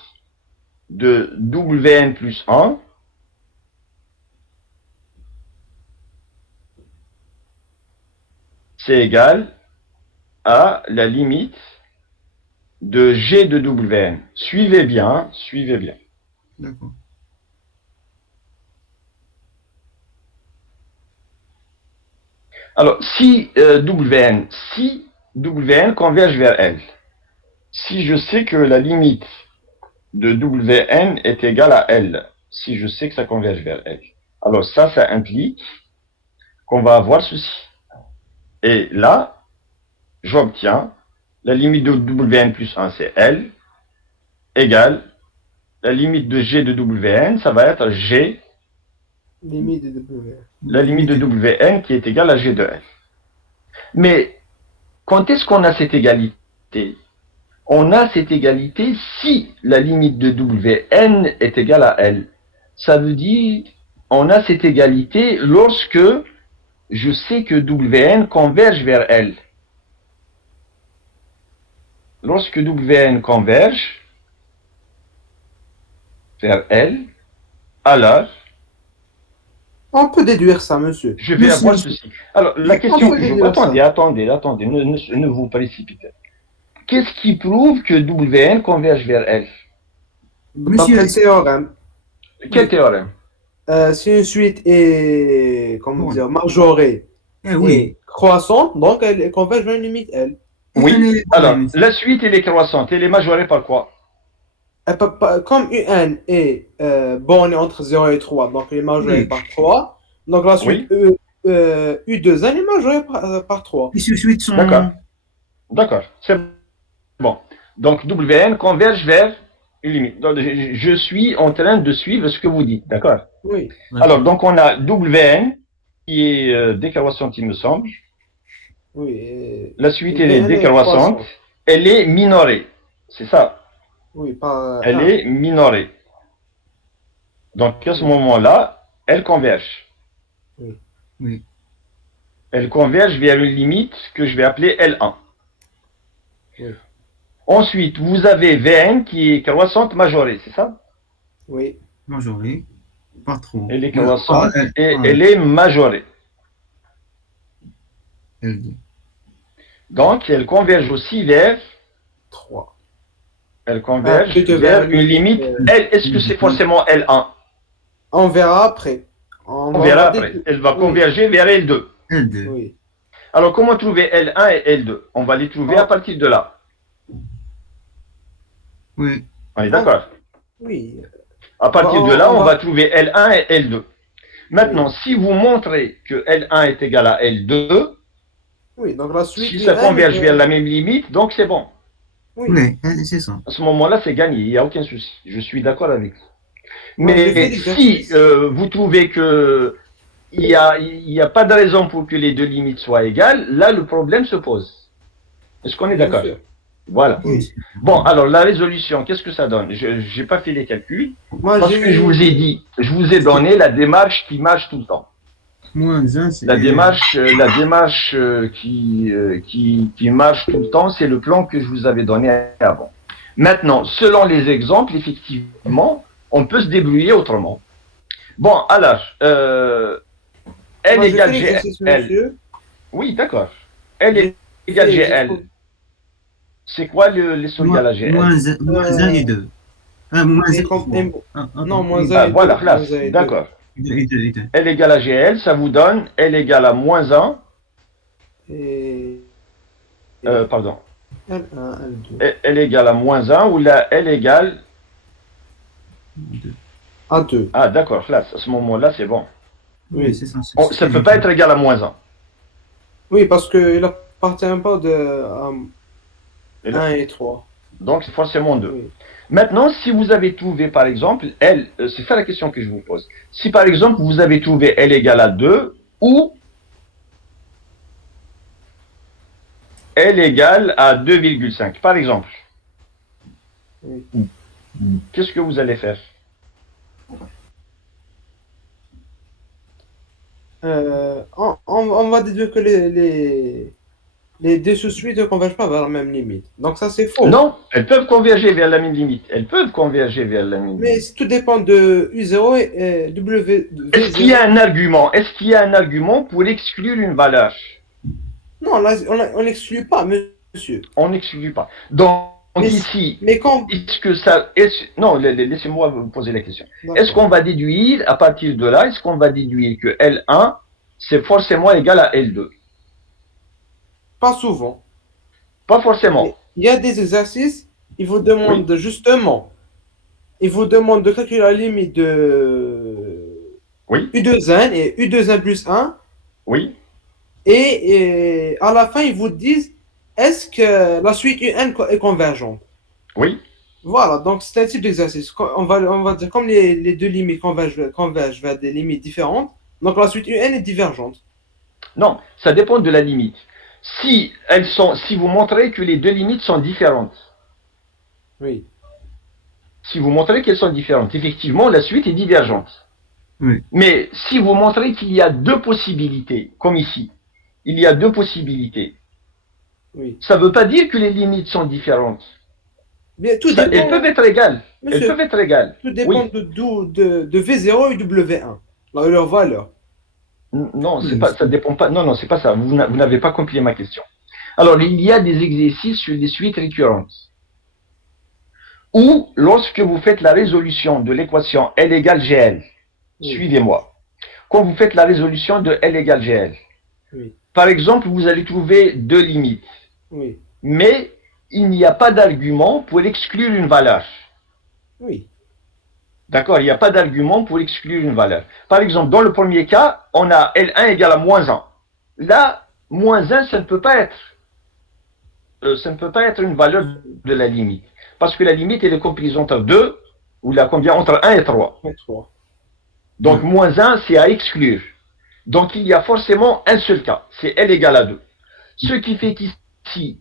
de Wn plus 1 c'est égal à la limite de G de Wn. Suivez bien. D'accord. Alors, si Wn converge vers L, si je sais que la limite de Wn est égale à L, si je sais que ça converge vers L, alors ça implique qu'on va avoir ceci. Et là, j'obtiens la limite de Wn plus 1, c'est L, égale la limite de G de Wn, ça va être G, Limite de w. la limite de Wn qui est égale à G de L. Mais quand est-ce qu'on a cette égalité? On a cette égalité si la limite de Wn est égale à L. Ça veut dire on a cette égalité lorsque je sais que Wn converge vers L. Lorsque Wn converge vers L, alors On peut déduire ça, monsieur. je vais avoir ceci. Alors, la question que je vous... Attendez, ne vous précipitez. Qu'est-ce qui prouve que Wn converge vers L? D'après le théorème, Quel théorème? si une suite est, comment dire, majorée Oui. et croissante, donc elle converge vers une limite L. Oui, alors, la suite, elle est croissante, elle est majorée par quoi? Elle peut pas, comme UN est bornée entre 0 et 3, donc elle est majorée par 3, donc la suite U2N est majorée par 3. Et ce suite sont. D'accord, c'est bon. Donc Wn converge vers une limite. Donc, je suis en train de suivre ce que vous dites, d'accord? Oui. Alors, donc on a Wn qui est décroissante, il me semble. Oui. La suite, elle est décroissante. Elle est minorée, c'est ça? Oui, par elle est minorée. Donc, à ce moment-là, elle converge. Oui. Elle converge vers une limite que je vais appeler L1. Oui. Ensuite, vous avez Vn qui est croissante majorée, c'est ça? Oui. Majorée. Pas trop. Elle est croissante et elle est majorée. Donc, elle converge aussi vers, 3. elle converge plutôt vers vers une limite. L, est-ce que c'est forcément L1? On verra après. On verra après. Elle va converger vers L2. L2. Oui. Alors, comment trouver L1 et L2? On va les trouver à partir de là. Oui. On est d'accord? Oui. À partir Bon, de là, on on va- va trouver L1 et L2. Maintenant, si vous montrez que L1 est égal à L2, Oui, donc la suite. si ça UN, converge vers la même limite, donc c'est bon. Oui. Oui, c'est ça. À ce moment-là, c'est gagné, il n'y a aucun souci. Je suis d'accord avec vous. Moi, j'ai fait Mais l'exercice. si vous trouvez que il y a pas de raison pour que les deux limites soient égales, là, le problème se pose. Est-ce qu'on est Bien d'accord? sûr. Voilà. Oui. Bon, alors la résolution, qu'est-ce que ça donne? Je n'ai pas fait les calculs, Moi, parce que je vous ai dit, je vous ai donné la démarche qui marche tout le temps. Moins 1, c'est. La démarche qui marche tout le temps, c'est le plan que je vous avais donné avant. Maintenant, selon les exemples, effectivement, on peut se débrouiller autrement. Bon, alors, L moi, j'ai égale fait l'exercice, GL. monsieur. Oui, d'accord. L J'ai égale fait- j'ai GL. trouvé- C'est quoi les solides à GL? Moins 1 et 2. Moins et 1 comme- et et- 3. non, moins Ah, 1 et voilà, 2. classe. D'accord. Et 2, et 2. L égale à GL, ça vous donne L égale à moins 1, Et. pardon, L1, L2. L égale à moins 1 ou la L égale. A2. Ah, d'accord, classe. À ce moment-là, c'est bon. Oui, c'est ça. Ça ne peut pas être égal à moins 1. Oui, parce qu'il appartient pas de Et là- 1 et 3. Donc, c'est forcément 2. Oui. Maintenant, si vous avez trouvé, par exemple, L, c'est ça la question que je vous pose. Si, par exemple, vous avez trouvé L égale à 2 ou L égale à 2,5, par exemple, Oui. qu'est-ce que vous allez faire? On va déduire que les deux sous-suites ne convergent pas vers la même limite. Donc ça, c'est faux. Non, elles peuvent converger vers la même limite. Elles peuvent converger vers la même Mais limite. tout dépend de U0 et W. Est-ce qu'il y a un argument? Est-ce qu'il y a un argument pour exclure une valeur? Non, là, on n'exclut pas, monsieur. On n'exclut pas. Donc, Mais- ici, Mais quand. est-ce que ça... non, laissez-moi vous poser la question. D'accord. Est-ce qu'on va déduire, à partir de là, est-ce qu'on va déduire que L1, c'est forcément égal à L2? Pas souvent. Pas forcément. Mais il y a des exercices, ils vous demandent justement, ils vous demandent de calculer la limite de Oui, U2N et U2N plus 1, oui, et à la fin, ils vous disent, est-ce que la suite UN est convergente? oui. Voilà, donc c'est un type d'exercice. On va dire, comme les deux limites convergent vers des limites différentes, donc la suite UN est divergente. Non, ça dépend de la limite. Si vous montrez que les deux limites sont différentes, Oui, si vous montrez qu'elles sont différentes, effectivement, la suite est divergente. Oui. Mais si vous montrez qu'il y a deux possibilités, comme ici, il y a deux possibilités, oui. ça ne veut pas dire que les limites sont différentes. Bien, tout Elles dépend, peuvent être égales. Elles monsieur, peuvent être égales. tout dépend Oui. de V0 et W1, leur valeur. Non, c'est pas, ça dépend pas. Non, c'est pas ça. Vous n'avez pas compris ma question. Alors, il y a des exercices sur des suites récurrentes. Ou lorsque vous faites la résolution de l'équation L égale GL, Oui. suivez-moi. Quand vous faites la résolution de L égale GL, Oui, par exemple, vous allez trouver deux limites, oui, mais il n'y a pas d'argument pour exclure une valeur. oui. D'accord, il n'y a pas d'argument pour exclure une valeur. Par exemple, dans le premier cas, on a L1 égale à moins 1. Là, moins 1, ça ne peut pas être une valeur de la limite. Parce que la limite, elle est comprise entre 2, ou là, combien? Entre 1 et 3. Et 3. Donc, moins 1, c'est à exclure. Donc, il y a forcément un seul cas. C'est L égale à 2. Ce qui fait qu'ici,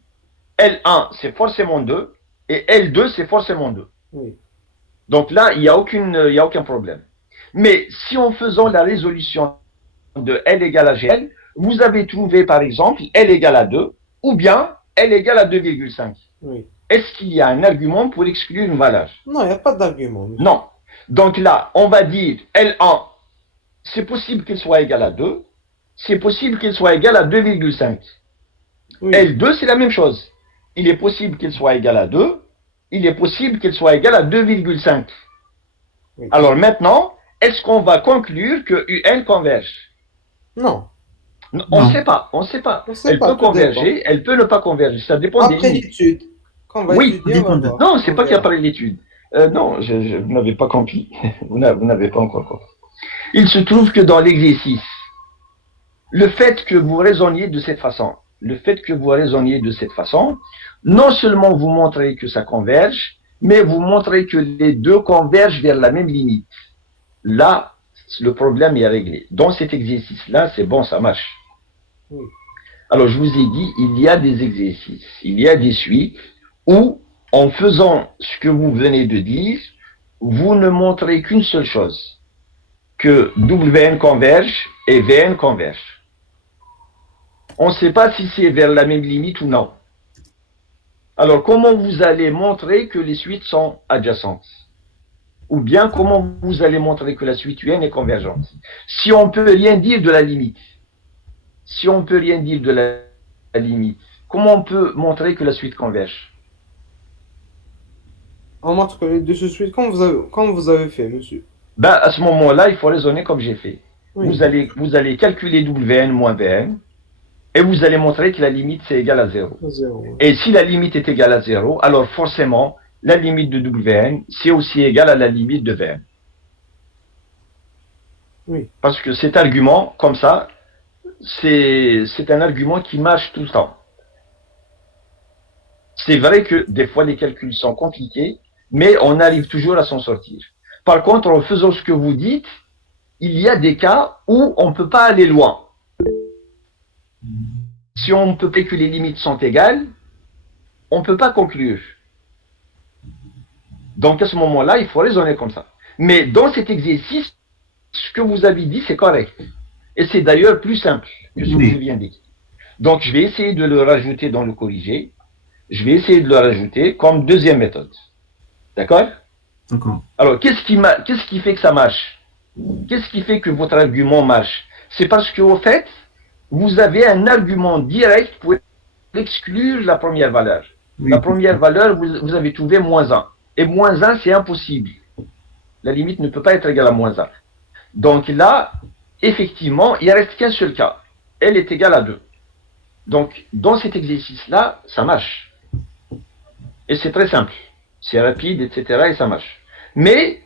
L1, c'est forcément 2, et L2, c'est forcément 2. Oui, Donc là, il n'y a aucun problème. Mais si en faisant la résolution de L égale à GL, vous avez trouvé par exemple L égale à 2 ou bien L égale à 2,5. oui. Est-ce qu'il y a un argument pour exclure une valeur? Non, il n'y a pas d'argument, monsieur. Non. Donc là, on va dire L1, c'est possible qu'il soit égal à 2, c'est possible qu'il soit égal à 2,5. Oui. L2, c'est la même chose. Il est possible qu'elle soit égale à 2. Il est possible qu'elle soit égale à 2,5. Oui. Alors maintenant, est-ce qu'on va conclure que UN converge? Non. On ne Non. sait pas. On ne sait pas. On sait Elle pas, peut tout dépend. converger, elle peut ne pas converger. Ça dépend des Après limites. l'étude, quand on va Oui, étudier, on va dépend de. voir. non, c'est On pas qu'il y a verra. pas l'étude. Non, vous n'avez pas compris. Vous n'avez pas encore compris. Il se trouve que dans l'exercice, le fait que vous raisonniez de cette façon, non seulement vous montrez que ça converge, mais vous montrez que les deux convergent vers la même limite. Là, le problème est réglé. Dans cet exercice-là, c'est bon, ça marche. Oui. Alors, je vous ai dit, il y a des exercices, il y a des suites où, en faisant ce que vous venez de dire, vous ne montrez qu'une seule chose, que WN converge et VN converge. On ne sait pas si c'est vers la même limite ou non. Alors, comment vous allez montrer que les suites sont adjacentes? Ou bien, comment vous allez montrer que la suite UN est convergente? Si on ne peut rien dire de la limite, comment on peut montrer que la suite converge? On montre que les deux se suivent comme vous avez fait, monsieur. Ben, à ce moment-là, il faut raisonner comme j'ai fait. Oui. Vous allez calculer WN moins VN et vous allez montrer que la limite c'est égal à 0. 0. Ouais. Et si la limite est égale à 0, alors forcément, la limite de WN, c'est aussi égal à la limite de VN. Oui. Parce que cet argument, comme ça, c'est un argument qui marche tout le temps. C'est vrai que des fois les calculs sont compliqués, mais on arrive toujours à s'en sortir. Par contre, en faisant ce que vous dites, il y a des cas où on ne peut pas aller loin. Si on peut pas que les limites sont égales, on ne peut pas conclure. Donc à ce moment-là, il faut raisonner comme ça. Mais dans cet exercice, ce que vous avez dit, c'est correct. Et c'est d'ailleurs plus simple que ce que je viens de dire. Donc je vais essayer de le rajouter dans le corrigé. Je vais essayer de le rajouter comme deuxième méthode. D'accord? D'accord. Alors, qu'est-ce qui fait que ça marche? Qu'est-ce qui fait que votre argument marche? C'est parce qu'au fait, vous avez un argument direct pour exclure la première valeur. Oui. La première valeur, vous avez trouvé moins 1. Et moins 1, c'est impossible. La limite ne peut pas être égale à moins 1. Donc là, effectivement, il ne reste qu'un seul cas. Elle est égale à 2. Donc, dans cet exercice-là, ça marche. Et c'est très simple. C'est rapide, etc. et ça marche. Mais,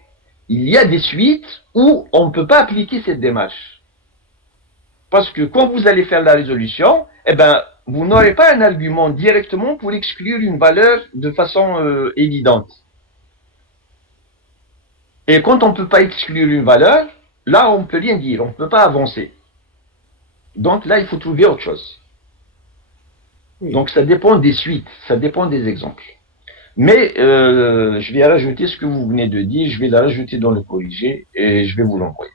il y a des suites où on ne peut pas appliquer cette démarche. Parce que quand vous allez faire la résolution, eh ben, vous n'aurez pas un argument directement pour exclure une valeur de façon évidente. Et quand on ne peut pas exclure une valeur, là, on ne peut rien dire, on ne peut pas avancer. Donc là, il faut trouver autre chose. Oui. Donc ça dépend des suites, ça dépend des exemples. Mais je vais rajouter ce que vous venez de dire, je vais la rajouter dans le corrigé et je vais vous l'envoyer.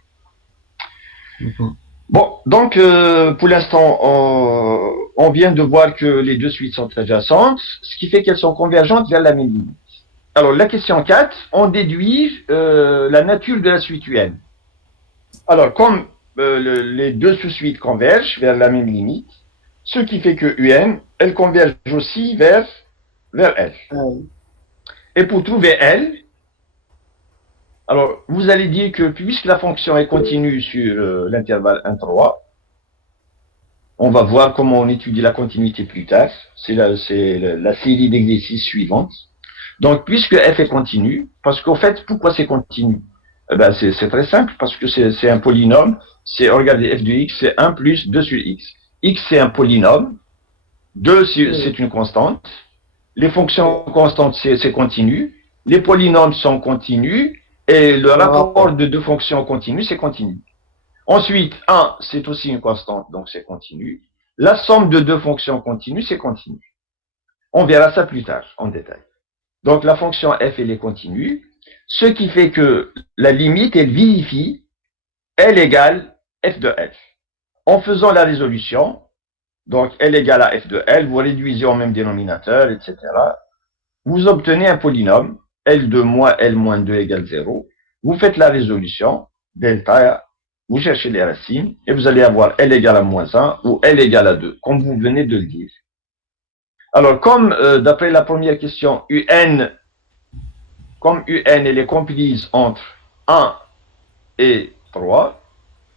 D'accord. Bon, donc pour l'instant, on vient de voir que les deux suites sont adjacentes, ce qui fait qu'elles sont convergentes vers la même limite. Alors la question 4, on déduit la nature de la suite UN. Alors comme les deux sous-suites convergent vers la même limite, ce qui fait que UN, elle converge aussi vers L. Et pour trouver L, alors vous allez dire que puisque la fonction est continue sur l'intervalle 1, 3, on va voir comment on étudie la continuité plus tard. C'est la série d'exercices suivante. Donc puisque f est continue, parce qu'au fait, pourquoi c'est continu? Ben, c'est très simple, parce que c'est un polynôme. Regardez, f de x, c'est 1 plus 2 sur x. X, c'est un polynôme. 2, c'est une constante. Les fonctions constantes, c'est continu. Les polynômes sont continus. Et le rapport de deux fonctions continues, c'est continu. Ensuite, 1, c'est aussi une constante, donc c'est continu. La somme de deux fonctions continues, c'est continu. On verra ça plus tard, en détail. Donc la fonction f, elle est continue. Ce qui fait que la limite, elle vérifie L égale f de L. En faisant la résolution, donc L égale à f de L, vous réduisez au même dénominateur, etc. Vous obtenez un polynôme, L2 moins L moins 2 égale 0. Vous faites la résolution, delta, vous cherchez les racines, et vous allez avoir L égale à moins 1 ou L égale à 2, comme vous venez de le dire. Alors, comme d'après la première question, comme UN elle est comprise entre 1 et 3,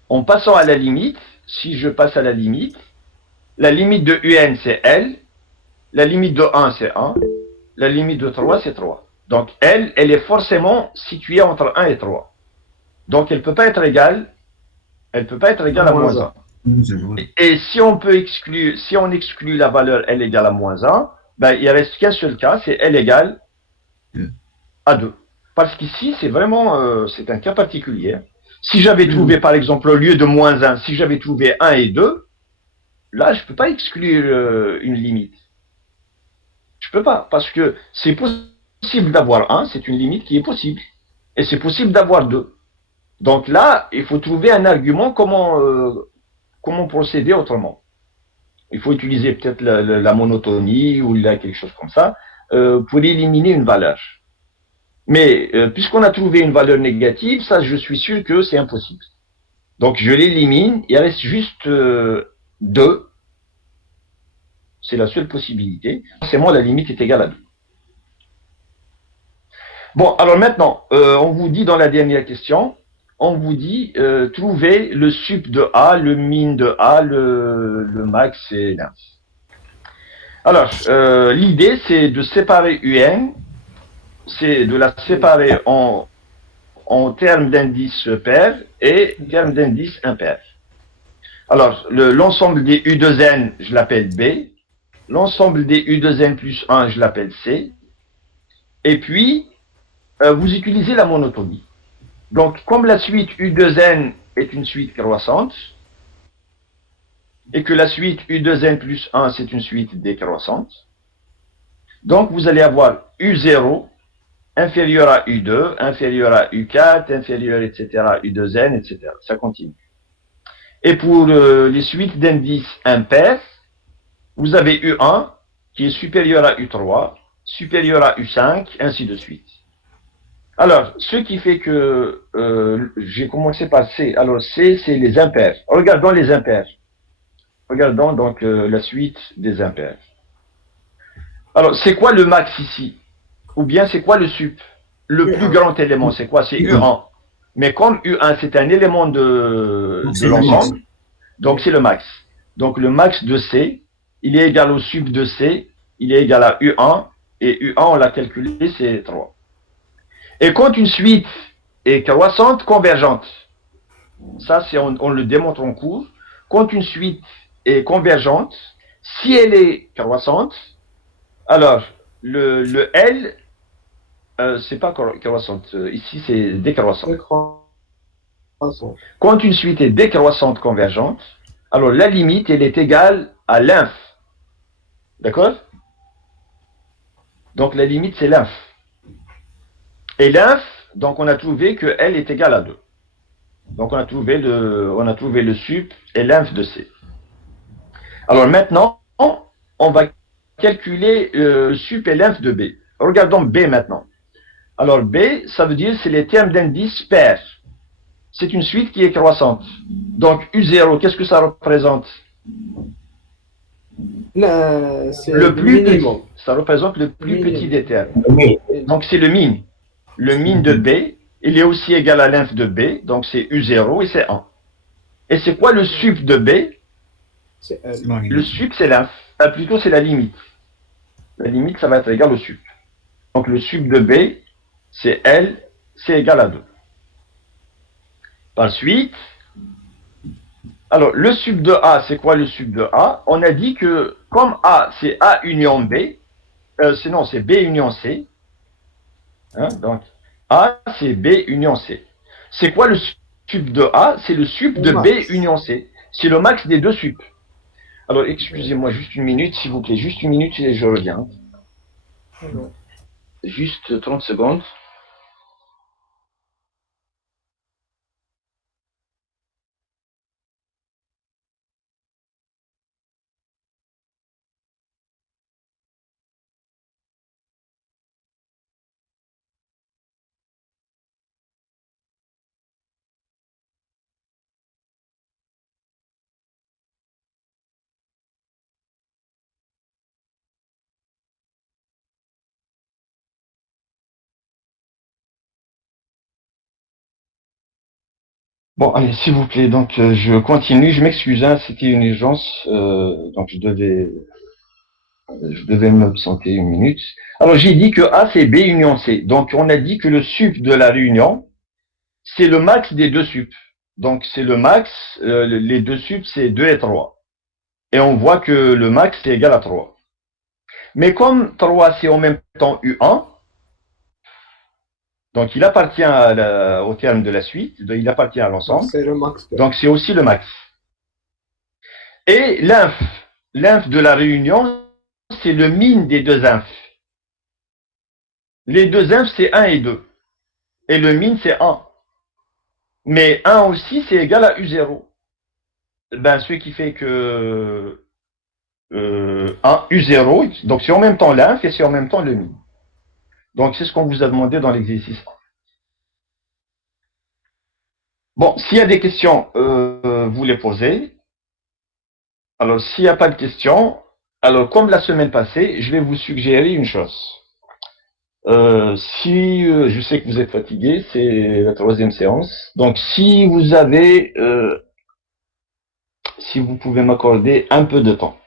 en passant à la limite, si je passe à la limite de UN c'est L, la limite de 1 c'est 1, la limite de 3 c'est 3. Donc elle est forcément située entre 1 et 3. Donc elle ne peut pas être égale, à moins 1. Et si on exclut la valeur L égale à moins 1, ben, il ne reste qu'un seul cas, c'est L égale à 2. Parce qu'ici, c'est un cas particulier. Si j'avais trouvé, par exemple, au lieu de moins 1, si j'avais trouvé 1 et 2, là, je ne peux pas exclure une limite. Je ne peux pas, parce que c'est possible d'avoir 1, c'est une limite qui est possible. Et c'est possible d'avoir 2. Donc là, il faut trouver un argument comment procéder autrement. Il faut utiliser peut-être la monotonie ou quelque chose comme ça pour éliminer une valeur. Mais puisqu'on a trouvé une valeur négative, ça, je suis sûr que c'est impossible. Donc je l'élimine, il reste juste 2. C'est la seule possibilité. Forcément, la limite est égale à 2. Bon, alors maintenant, on vous dit dans la dernière question, on vous dit trouver le sup de A, le min de A, le max et l'inf. Alors, l'idée, c'est de séparer UN, c'est de la séparer en termes d'indices pairs et termes d'indices impairs. Alors, l'ensemble des U2N, je l'appelle B. L'ensemble des U2N plus 1, je l'appelle C. Et puis, vous utilisez la monotonie. Donc, comme la suite U2N est une suite croissante, et que la suite U2N plus 1, c'est une suite décroissante, donc vous allez avoir U0 inférieur à U2, inférieur à U4, inférieur, etc., à U2N, etc. Ça continue. Et pour les suites d'indices impairs, vous avez U1 qui est supérieur à U3, supérieur à U5, ainsi de suite. Alors, ce qui fait que j'ai commencé par C. Alors, C, c'est les impairs. Regardons les impairs. Regardons donc la suite des impairs. Alors, c'est quoi le max ici? Ou bien c'est quoi le sup? Le plus grand élément, c'est quoi? C'est U1. Mais comme U1, c'est un élément de l'ensemble, donc c'est le max. Donc le max de C, il est égal au sup de C, il est égal à U1, et U1, on l'a calculé, c'est 3. Et quand une suite est croissante, convergente, ça on le démontre en cours, quand une suite est convergente, si elle est croissante, alors le L, c'est pas croissante, ici c'est décroissante. Quand une suite est décroissante convergente, alors la limite, elle est égale à l'inf. D'accord? Donc la limite, c'est l'inf. Et l'inf, donc on a trouvé que L est égal à 2. Donc on a trouvé le sup et l'inf de C. Alors maintenant, on va calculer le sup et l'inf de B. Regardons B maintenant. Alors B, ça veut dire c'est les termes d'indice pairs. C'est une suite qui est croissante. Donc U0, qu'est-ce que ça représente? C'est Le plus minimum. petit. Ça représente le plus Minimum. petit des termes. Donc c'est le min. Le min de B, il est aussi égal à l'inf de B, donc c'est U0 et c'est 1. Et c'est quoi le sup de B? C'est L. Le sup, c'est l'inf. Plutôt, c'est la limite. La limite, ça va être égal au sup. Donc le sup de B, c'est L, c'est égal à 2. Ensuite, alors le sup de A, c'est quoi le sup de A? On a dit que comme A, c'est A union B, c'est B union C. Hein, donc A, c'est B union C. C'est quoi le sup de A? C'est le sup de B union C. C'est le max des deux sups. Alors, excusez-moi juste une minute, s'il vous plaît. Juste une minute et je reviens. Juste 30 secondes. Bon, allez, s'il vous plaît, donc je continue, je m'excuse, hein, c'était une urgence, donc je devais m'absenter une minute. Alors j'ai dit que A c'est B union C, donc on a dit que le sup de la réunion, c'est le max des deux sups. Donc c'est le max, les deux sups c'est 2 et 3. Et on voit que le max c'est égal à 3. Mais comme 3 c'est en même temps U1, donc il appartient au terme de la suite, il appartient à Donc l'ensemble, c'est le max. donc c'est aussi le max. Et l'inf de la réunion, c'est le min des deux infs. Les deux infs c'est 1 et 2. Et le min c'est 1. Mais 1 aussi c'est égal à U0. Ben, ce qui fait que 1 U0, donc c'est en même temps l'inf et c'est en même temps le min. Donc c'est ce qu'on vous a demandé dans l'exercice. Bon, s'il y a des questions, vous les posez. Alors, s'il n'y a pas de questions, alors comme la semaine passée, je vais vous suggérer une chose. Si je sais que vous êtes fatigué, c'est la 3e séance. Donc, si vous avez, si vous pouvez m'accorder un peu de temps,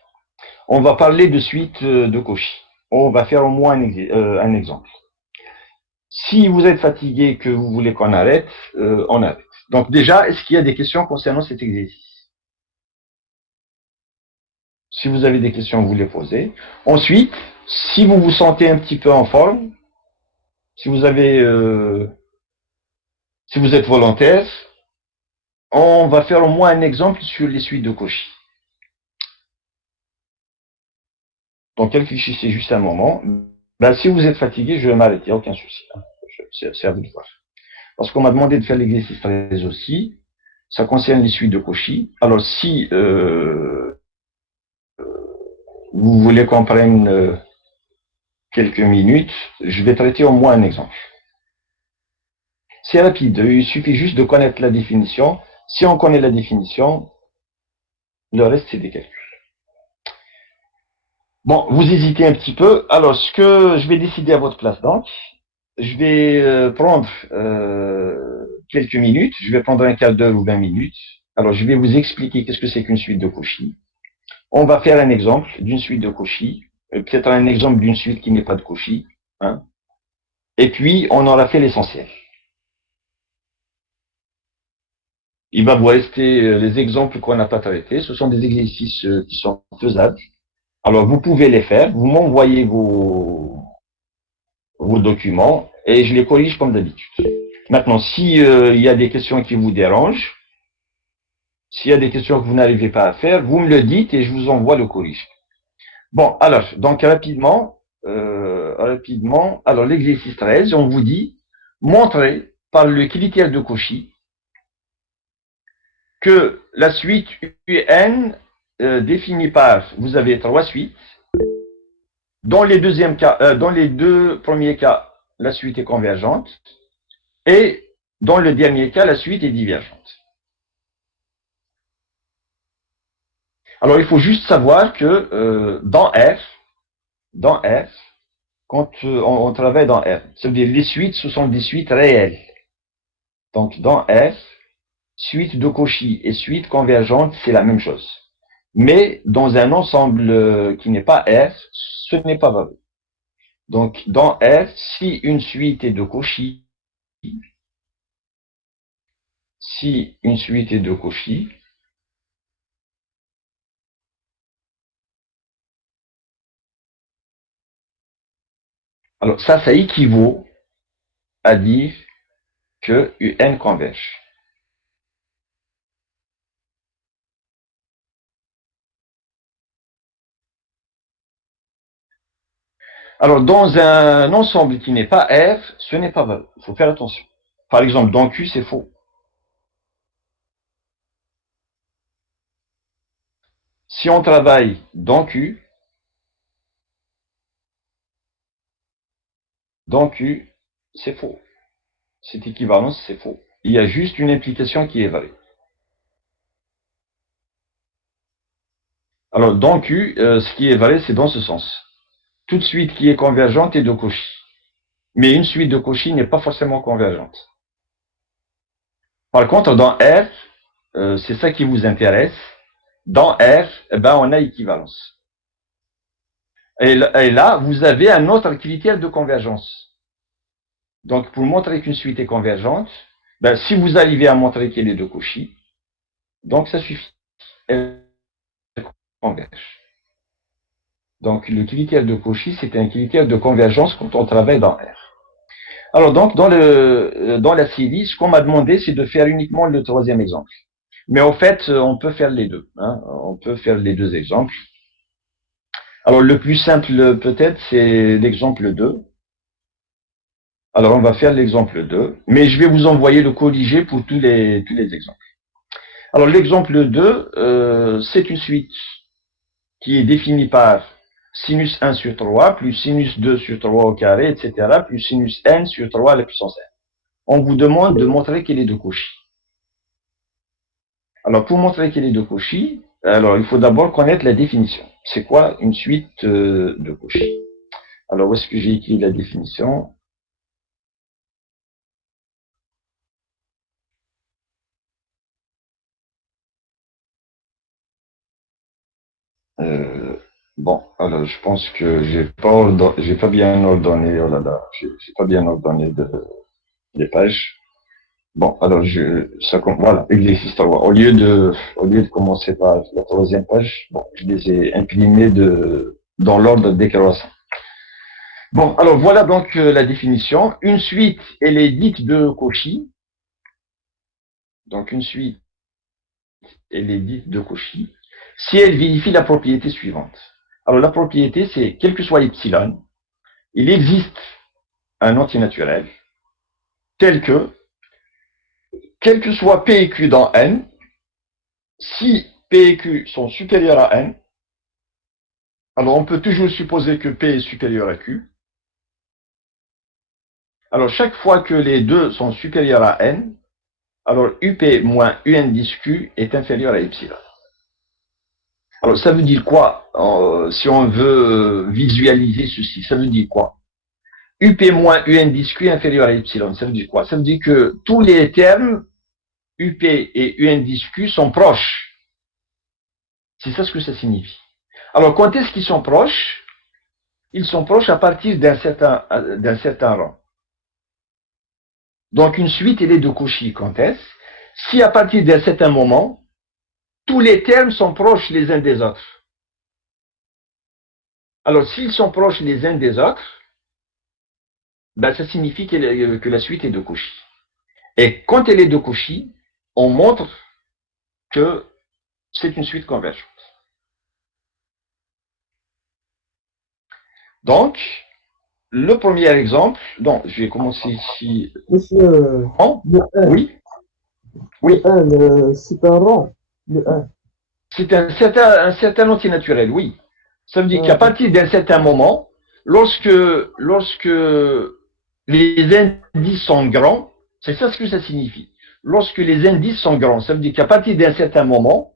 on va parler de suite de Cauchy. On va faire au moins un exemple. Si vous êtes fatigué, que vous voulez qu'on arrête, on arrête. Donc déjà, est-ce qu'il y a des questions concernant cet exercice? Si vous avez des questions, vous les posez. Ensuite, si vous vous sentez un petit peu en forme, si vous avez, si vous êtes volontaire, on va faire au moins un exemple sur les suites de Cauchy. Donc réfléchissez juste un moment. Ben, si vous êtes fatigué, je vais m'arrêter, il n'y a aucun souci. C'est à vous de voir. Parce qu'on m'a demandé de faire l'exercice 13 aussi. Ça concerne les suites de Cauchy. Alors si vous voulez qu'on prenne quelques minutes, je vais traiter au moins un exemple. C'est rapide, il suffit juste de connaître la définition. Si on connaît la définition, le reste c'est des calculs. Bon, vous hésitez un petit peu. Alors, ce que je vais décider à votre place donc, je vais prendre quelques minutes, je vais prendre un quart d'heure ou 20 minutes. Alors, je vais vous expliquer qu'est-ce que c'est qu'une suite de Cauchy. On va faire un exemple d'une suite de Cauchy, peut-être un exemple d'une suite qui n'est pas de Cauchy. Hein. Et puis, on aura fait l'essentiel. Il va vous rester les exemples qu'on n'a pas traités. Ce sont des exercices qui sont faisables. Alors, vous pouvez les faire. Vous m'envoyez vos documents et je les corrige comme d'habitude. Maintenant, si il y a des questions qui vous dérangent, s'il y a des questions que vous n'arrivez pas à faire, vous me le dites et je vous envoie le corrige. Bon, alors, donc rapidement, alors l'exercice 13, on vous dit, montrer par le critère de Cauchy que la suite UN définie par, vous avez 3 suites. Dans les dans les deux premiers cas, la suite est convergente. Et dans le dernier cas, la suite est divergente. Alors, il faut juste savoir que dans F, quand on travaille dans F, ça veut dire les suites, ce sont des suites réelles. Donc, dans F, suite de Cauchy et suite convergente, c'est la même chose. Mais dans un ensemble qui n'est pas F, ce n'est pas vrai. Donc, dans F, si une suite est de Cauchy, alors ça équivaut à dire que UN converge. Alors, dans un ensemble qui n'est pas F, ce n'est pas vrai. Il faut faire attention. Par exemple, dans Q, c'est faux. Si on travaille dans Q, c'est faux. Cette équivalence, c'est faux. Il y a juste une implication qui est vraie. Alors, dans Q, ce qui est vrai, c'est dans ce sens. Toute suite qui est convergente est de Cauchy. Mais une suite de Cauchy n'est pas forcément convergente. Par contre, dans R, c'est ça qui vous intéresse. Dans R, eh ben, on a équivalence. Et là, vous avez un autre critère de convergence. Donc, pour montrer qu'une suite est convergente, ben, si vous arrivez à montrer qu'elle est de Cauchy, donc ça suffit. Elle converge. Donc, le critère de Cauchy, c'est un critère de convergence quand on travaille dans R. Alors, donc, dans la série, ce qu'on m'a demandé, c'est de faire uniquement le troisième exemple. Mais en fait, on peut faire les deux. Hein. On peut faire les deux exemples. Alors, le plus simple, peut-être, c'est l'exemple 2. Alors, on va faire l'exemple 2, mais je vais vous envoyer le corrigé pour tous les exemples. Alors, l'exemple 2, c'est une suite qui est définie par sinus 1 sur 3, plus sinus 2 sur 3 au carré, etc., plus sinus n sur 3 à la puissance n. On vous demande de montrer qu'elle est de Cauchy. Alors, pour montrer qu'elle est de Cauchy, alors, il faut d'abord connaître la définition. C'est quoi une suite de Cauchy? Alors, où est-ce que j'ai écrit la définition? Bon, alors je pense que j'ai pas bien ordonné, oh là là, j'ai pas bien ordonné les pages. Bon, alors voilà, exercice 3. Au lieu de commencer par la troisième page, bon, je les ai imprimés dans l'ordre décroissant. Bon, alors voilà donc la définition. Une suite, elle est dite de Cauchy. Donc une suite, elle est dite de Cauchy si elle vérifie la propriété suivante. Alors la propriété, c'est quel que soit epsilon, il existe un antinaturel tel que, quel que soit P et Q dans N, si P et Q sont supérieurs à N, alors on peut toujours supposer que P est supérieur à Q. Alors chaque fois que les deux sont supérieurs à N, alors UP moins UN 10 Q est inférieur à epsilon. Alors ça veut dire quoi si on veut visualiser ceci? Ça veut dire quoi? UP moins UN 10 Q inférieur à epsilon, ça veut dire quoi? Ça veut dire que tous les termes UP et UN 10 Q sont proches. C'est ça ce que ça signifie. Alors quand est-ce qu'ils sont proches? Ils sont proches à partir d'un certain rang. Donc une suite, elle est de Cauchy. Quand est-ce? Si à partir d'un certain moment, tous les termes sont proches les uns des autres. Alors s'ils sont proches les uns des autres, ben, ça signifie que la suite est de Cauchy. Et quand elle est de Cauchy, on montre que c'est une suite convergente. Donc, le premier exemple, donc je vais commencer ici. Monsieur, Oh, le 1, oui, oui. le 1, c'est un rang, le 1. C'est un certain antinaturel, oui. Ça veut dire qu'à partir d'un certain moment, lorsque les indices sont grands, c'est ça ce que ça signifie. Lorsque les indices sont grands, ça veut dire qu'à partir d'un certain moment,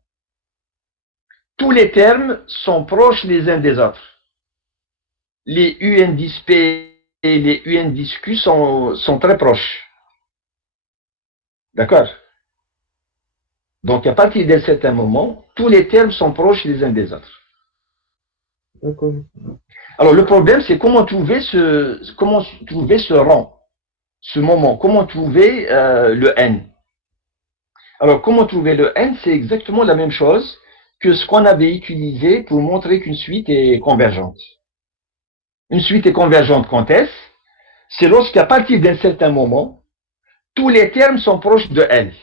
tous les termes sont proches les uns des autres. Les UN10P et les UN10Q sont très proches. D'accord? Donc, à partir d'un certain moment, tous les termes sont proches les uns des autres. D'accord. Alors, le problème, c'est comment trouver ce rang, ce moment, comment trouver le n. Alors, comment trouver le n, c'est exactement la même chose que ce qu'on avait utilisé pour montrer qu'une suite est convergente. Une suite est convergente quand est-ce? C'est lorsqu'à partir d'un certain moment, tous les termes sont proches de L.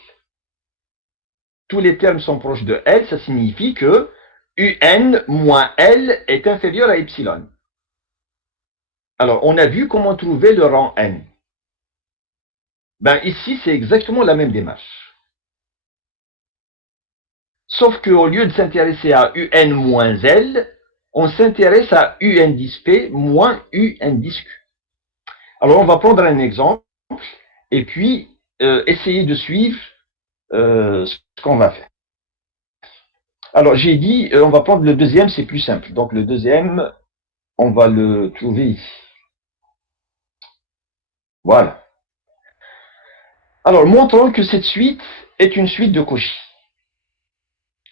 Tous les termes sont proches de L, ça signifie que UN moins L est inférieur à epsilon. Alors, on a vu comment trouver le rang n. Ben, ici, c'est exactement la même démarche. Sauf qu'au lieu de s'intéresser à UN moins L, on s'intéresse à UN10P moins UN10Q. Alors, on va prendre un exemple et puis essayer de suivre ce qu'on va faire. Alors, j'ai dit, on va prendre le deuxième, c'est plus simple. Donc, le deuxième, on va le trouver ici. Voilà. Alors, montrons que cette suite est une suite de Cauchy.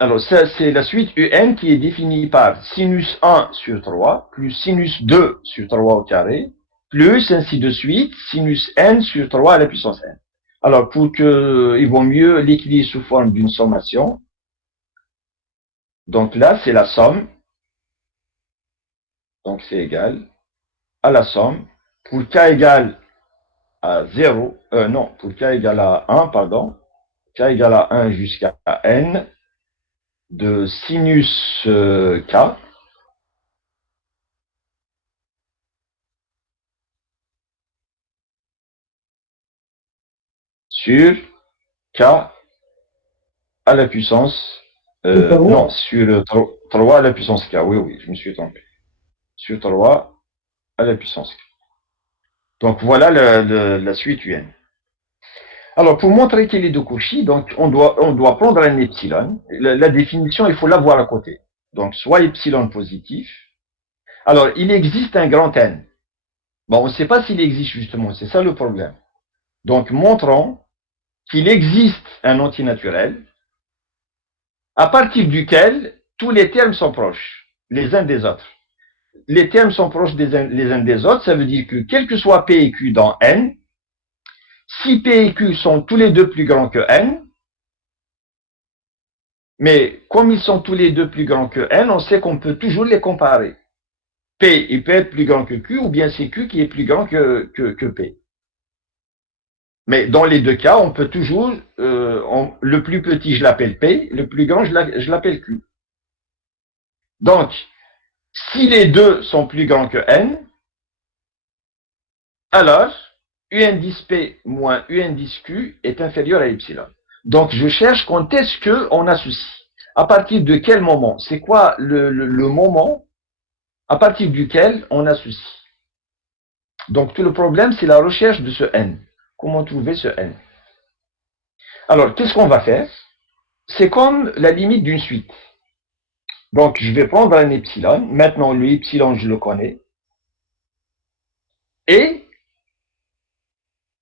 Alors, ça, c'est la suite UN qui est définie par sinus 1 sur 3, plus sinus 2 sur 3 au carré, plus ainsi de suite, sinus n sur 3 à la puissance n. Alors, pour que, il vaut mieux l'écrire sous forme d'une sommation. Donc là, c'est la somme. Donc, c'est égal à la somme. Pour k égale à 0, non, pour k égale à 1, pardon, k égale à 1 jusqu'à n, de sinus k sur k à la puissance, non, sur 3 à la puissance k, oui, je me suis trompé, sur 3 à la puissance k. Donc voilà la suite UN. Alors pour montrer qu'elle est de Cauchy, donc on doit prendre un epsilon. La définition, il faut l'avoir à côté. Donc soit epsilon positif. Alors il existe un grand N. Bon, on ne sait pas s'il existe justement, c'est ça le problème. Donc montrons qu'il existe un antinaturel à partir duquel tous les termes sont proches, les uns des autres. Les termes sont proches les uns des autres, ça veut dire que quel que soit P et Q dans N, si P et Q sont tous les deux plus grands que N, mais comme ils sont tous les deux plus grands que N, on sait qu'on peut toujours les comparer. P, il peut être plus grand que Q, ou bien c'est Q qui est plus grand que P. Mais dans les deux cas, on peut toujours, le plus petit, je l'appelle P, le plus grand, je l'appelle Q. Donc, si les deux sont plus grands que N, alors, U indice P moins U indice Q est inférieur à epsilon. Donc, je cherche quand est-ce qu'on associe. À partir de quel moment? C'est quoi le moment à partir duquel on associe? Donc, tout le problème, c'est la recherche de ce N. Comment trouver ce N? Alors, qu'est-ce qu'on va faire? C'est comme la limite d'une suite. Donc, je vais prendre un epsilon. Maintenant, le epsilon, je le connais. Et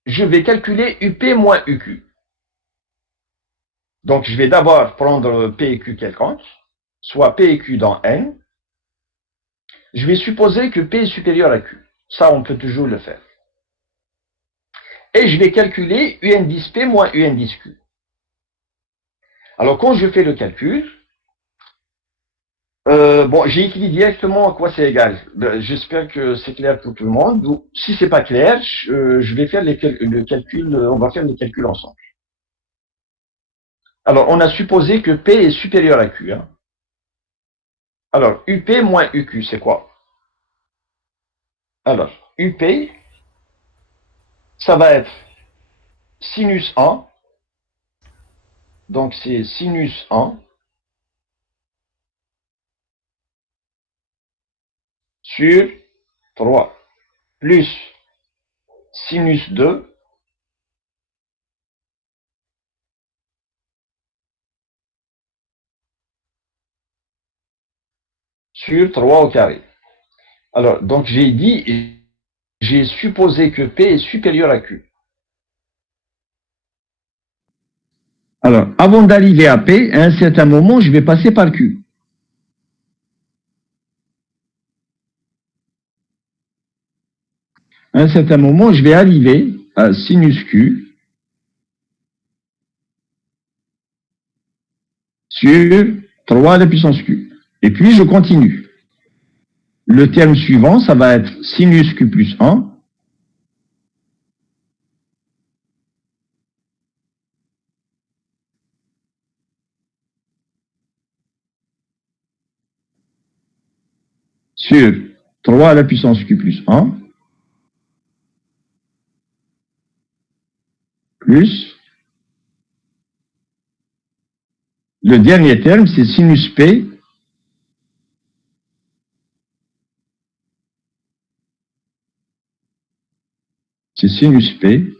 je vais calculer UP moins UQ. Donc, je vais d'abord prendre P et Q quelconque, soit P et Q dans N. Je vais supposer que P est supérieur à Q. Ça, on peut toujours le faire. Et je vais calculer U indice P moins U indice Q. Alors, quand je fais le calcul, bon, j'ai écrit directement à quoi c'est égal. J'espère que c'est clair pour tout le monde. Donc, si c'est pas clair, je vais faire le calcul, on va faire les calculs ensemble. Alors, on a supposé que P est supérieur à Q. Hein. Alors, UP moins UQ, c'est quoi? Alors, UP, ça va être sinus 1. Donc, c'est sinus 1 sur 3 plus sinus 2 sur 3 au carré. Alors, donc j'ai supposé que P est supérieur à Q. Alors, avant d'arriver à P, à un certain moment, je vais passer par Q. À un certain moment, je vais arriver à sinus Q sur 3 à la puissance Q. Et puis, je continue. Le terme suivant, ça va être sinus Q plus 1 sur 3 à la puissance Q plus 1 plus le dernier terme, c'est sinus P c'est sinus P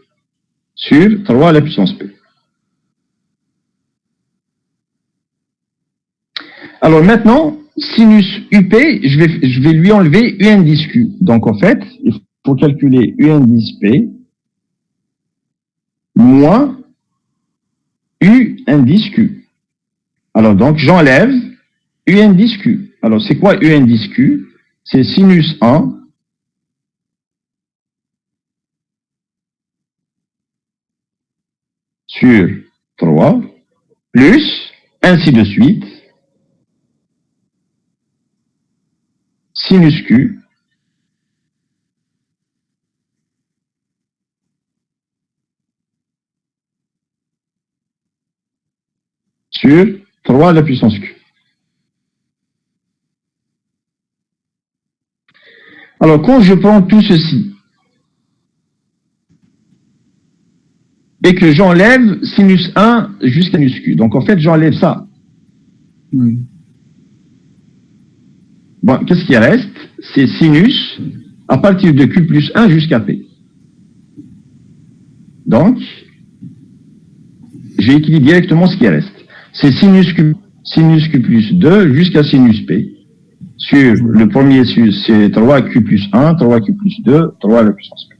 sur 3 à la puissance P. Alors maintenant, sinus UP, je vais lui enlever U indice Q. Donc en fait, il faut calculer U indice P moins U indice Q. Alors, donc, j'enlève U indice Q. Alors, c'est quoi U indice Q? C'est sinus 1 sur 3, plus, ainsi de suite, sinus Q sur 3 à la puissance Q. Alors, quand je prends tout ceci et que j'enlève sinus 1 jusqu'à sinus Q, donc en fait, j'enlève ça. Oui. Bon, qu'est-ce qui reste? C'est sinus à partir de Q plus 1 jusqu'à P. Donc, j'ai écrit directement ce qui reste. C'est sinus Q plus 2 jusqu'à sinus P. Sur le premier, c'est 3Q plus 1, 3Q plus 2, 3 à la puissance P.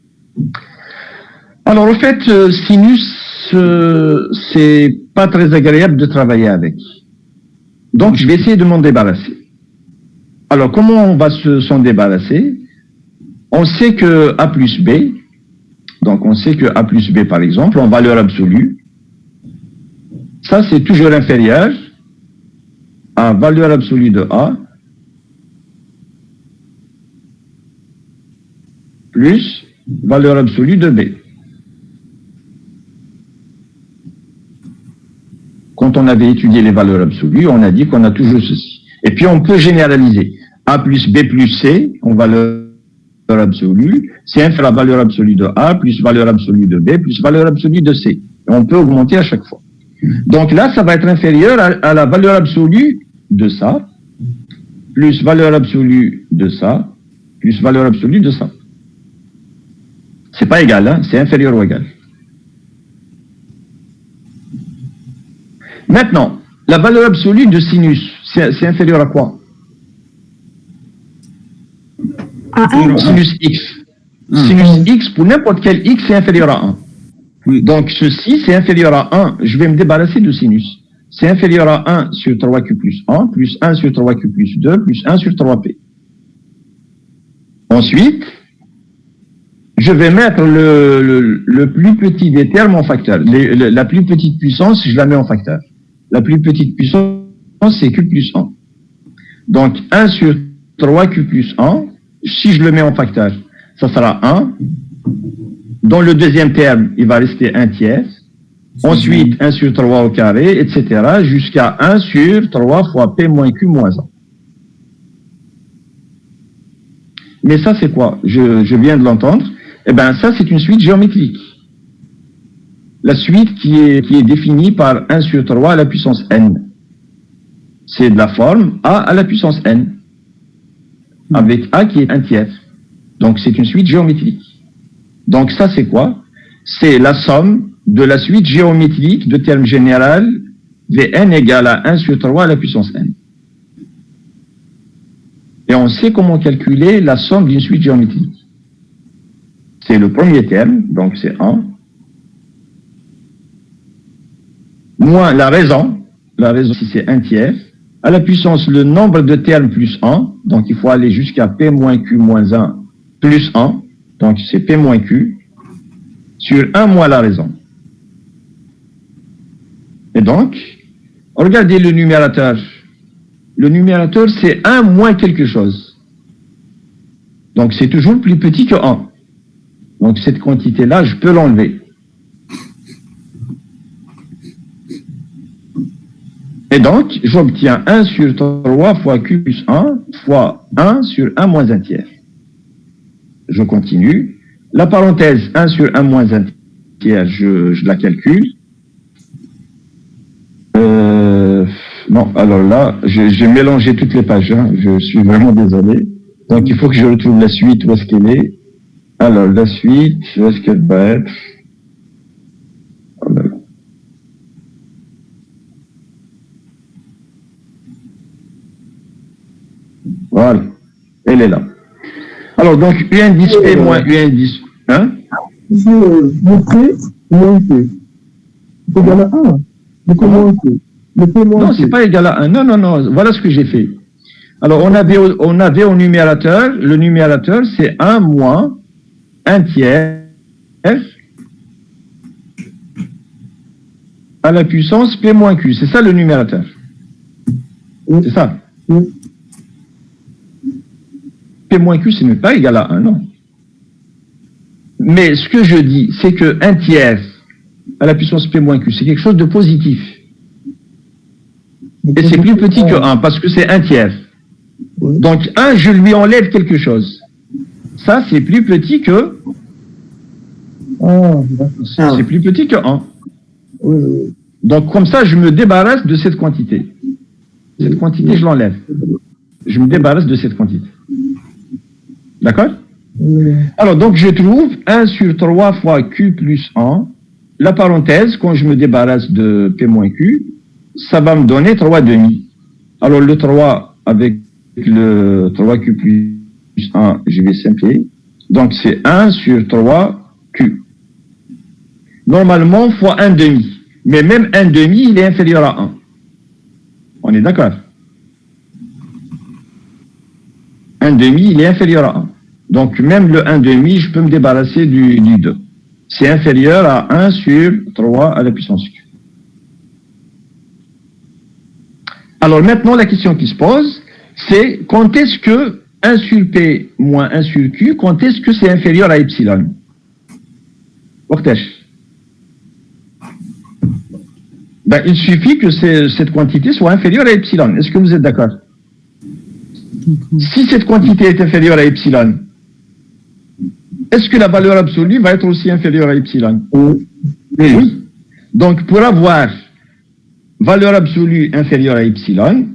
Alors, en fait, sinus, c'est pas très agréable de travailler avec. Donc, je vais essayer de m'en débarrasser. Alors, comment on va s'en débarrasser? On sait que A plus B, donc on sait que A plus B, par exemple, en valeur absolue, ça c'est toujours inférieur à valeur absolue de A plus valeur absolue de B. Quand on avait étudié les valeurs absolues, on a dit qu'on a toujours ceci. Et puis on peut généraliser. A plus B plus C, en valeur absolue, c'est inférieur à la valeur absolue de A, plus valeur absolue de B, plus valeur absolue de C. Et on peut augmenter à chaque fois. Donc là, ça va être inférieur à la valeur absolue de ça, plus valeur absolue de ça, plus valeur absolue de ça. C'est pas égal, hein, c'est inférieur ou égal. Maintenant, la valeur absolue de sinus, c'est inférieur à quoi? Sinus x. Sinus x, pour n'importe quel x, c'est inférieur à 1. Oui. Donc, ceci, c'est inférieur à 1. Je vais me débarrasser de sinus. C'est inférieur à 1 sur 3q plus 1, plus 1 sur 3q plus 2, plus 1 sur 3p. Ensuite, je vais mettre le plus petit des termes en facteur. La plus petite puissance, je la mets en facteur. La plus petite puissance, c'est q plus 1. Donc, 1 sur 3q plus 1, si je le mets en facteur, ça sera 1. Dans le deuxième terme, il va rester 1 tiers. Ensuite, 1 sur 3 au carré, etc. jusqu'à 1 sur 3 fois p moins q moins 1. Mais ça, c'est quoi? Je viens de l'entendre. Eh bien, ça, c'est une suite géométrique. La suite qui est définie par 1 sur 3 à la puissance n. C'est de la forme a à la puissance n. Avec a qui est 1 tiers. Donc, c'est une suite géométrique. Donc, ça, c'est quoi? C'est la somme de la suite géométrique de termes général Vn égale à 1 sur 3 à la puissance n. Et on sait comment calculer la somme d'une suite géométrique. C'est le premier terme, donc c'est 1, moins la raison si c'est 1 tiers, à la puissance le nombre de termes plus 1, donc il faut aller jusqu'à p moins q moins 1 plus 1, donc c'est p moins q, sur 1 moins la raison. Et donc, regardez le numérateur. Le numérateur, c'est 1 moins quelque chose. Donc c'est toujours plus petit que 1. Donc cette quantité-là, je peux l'enlever. Et donc, j'obtiens 1 sur 3 fois q plus 1 fois 1 sur 1 moins 1 tiers. Je continue. La parenthèse 1 sur 1 moins 1 tiers, je la calcule. Non, alors là, j'ai mélangé toutes les pages. Hein. Je suis vraiment désolé. Donc, il faut que je retrouve la suite. Où est-ce qu'elle est? Alors, la suite, où est-ce qu'elle va être? Voilà. Elle est là. Alors, donc, U indice P moins U indice... Hein? Je vous prie, Moins Q. C'est égal à 1. Mais comment Q? Non, c'est pas égal à 1. Non, non, non. Voilà ce que j'ai fait. Alors, on avait au numérateur, le numérateur, c'est 1 moins 1 tiers à la puissance P moins Q. C'est ça le numérateur. C'est ça. P moins Q, ce n'est pas égal à 1, non. Mais ce que je dis, c'est que 1 tiers à la puissance P moins Q, c'est quelque chose de positif. Et c'est plus petit que 1, parce que c'est 1 tiers. Donc 1, je lui enlève quelque chose. Ça, c'est plus petit que... C'est plus petit que 1. Donc comme ça, je me débarrasse de cette quantité. Cette quantité, je l'enlève. Je me débarrasse de cette quantité. D'accord? Alors, donc, je trouve 1 sur 3 fois Q plus 1. La parenthèse, quand je me débarrasse de P moins Q, ça va me donner 3 demi. Alors, le 3 avec le 3Q plus 1, je vais simplifier. Donc, c'est 1 sur 3 Q. Normalement, fois 1 demi. Mais même 1 demi, il est inférieur à 1. On est d'accord? 1 demi, il est inférieur à 1. Donc, même le 1 demi, je peux me débarrasser du 2. C'est inférieur à 1 sur 3 à la puissance Q. Alors, maintenant, la question qui se pose, c'est quand est-ce que 1 sur P moins 1 sur Q, quand est-ce que c'est inférieur à epsilon? Ben, il suffit que cette quantité soit inférieure à epsilon. Est-ce que vous êtes d'accord? Si cette quantité est inférieure à epsilon, est-ce que la valeur absolue va être aussi inférieure à epsilon? Oui. Donc, pour avoir valeur absolue inférieure à epsilon,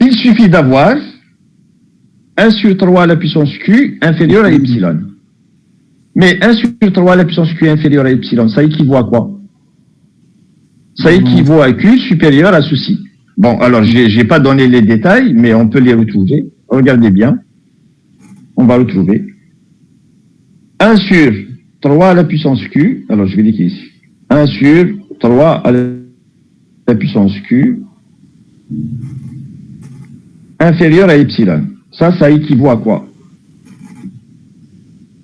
il suffit d'avoir 1 sur 3 à la puissance Q inférieur à epsilon. Mais 1 sur 3 à la puissance Q inférieure à epsilon, ça équivaut à quoi? Ça équivaut à Q supérieur à ceci. Bon, alors, je n'ai pas donné les détails, mais on peut les retrouver. Regardez bien. On va retrouver. 1 sur 3 à la puissance Q. Alors, je vais l'écrire ici. 1 sur 3 à la puissance Q inférieur à epsilon. Ça équivaut à quoi?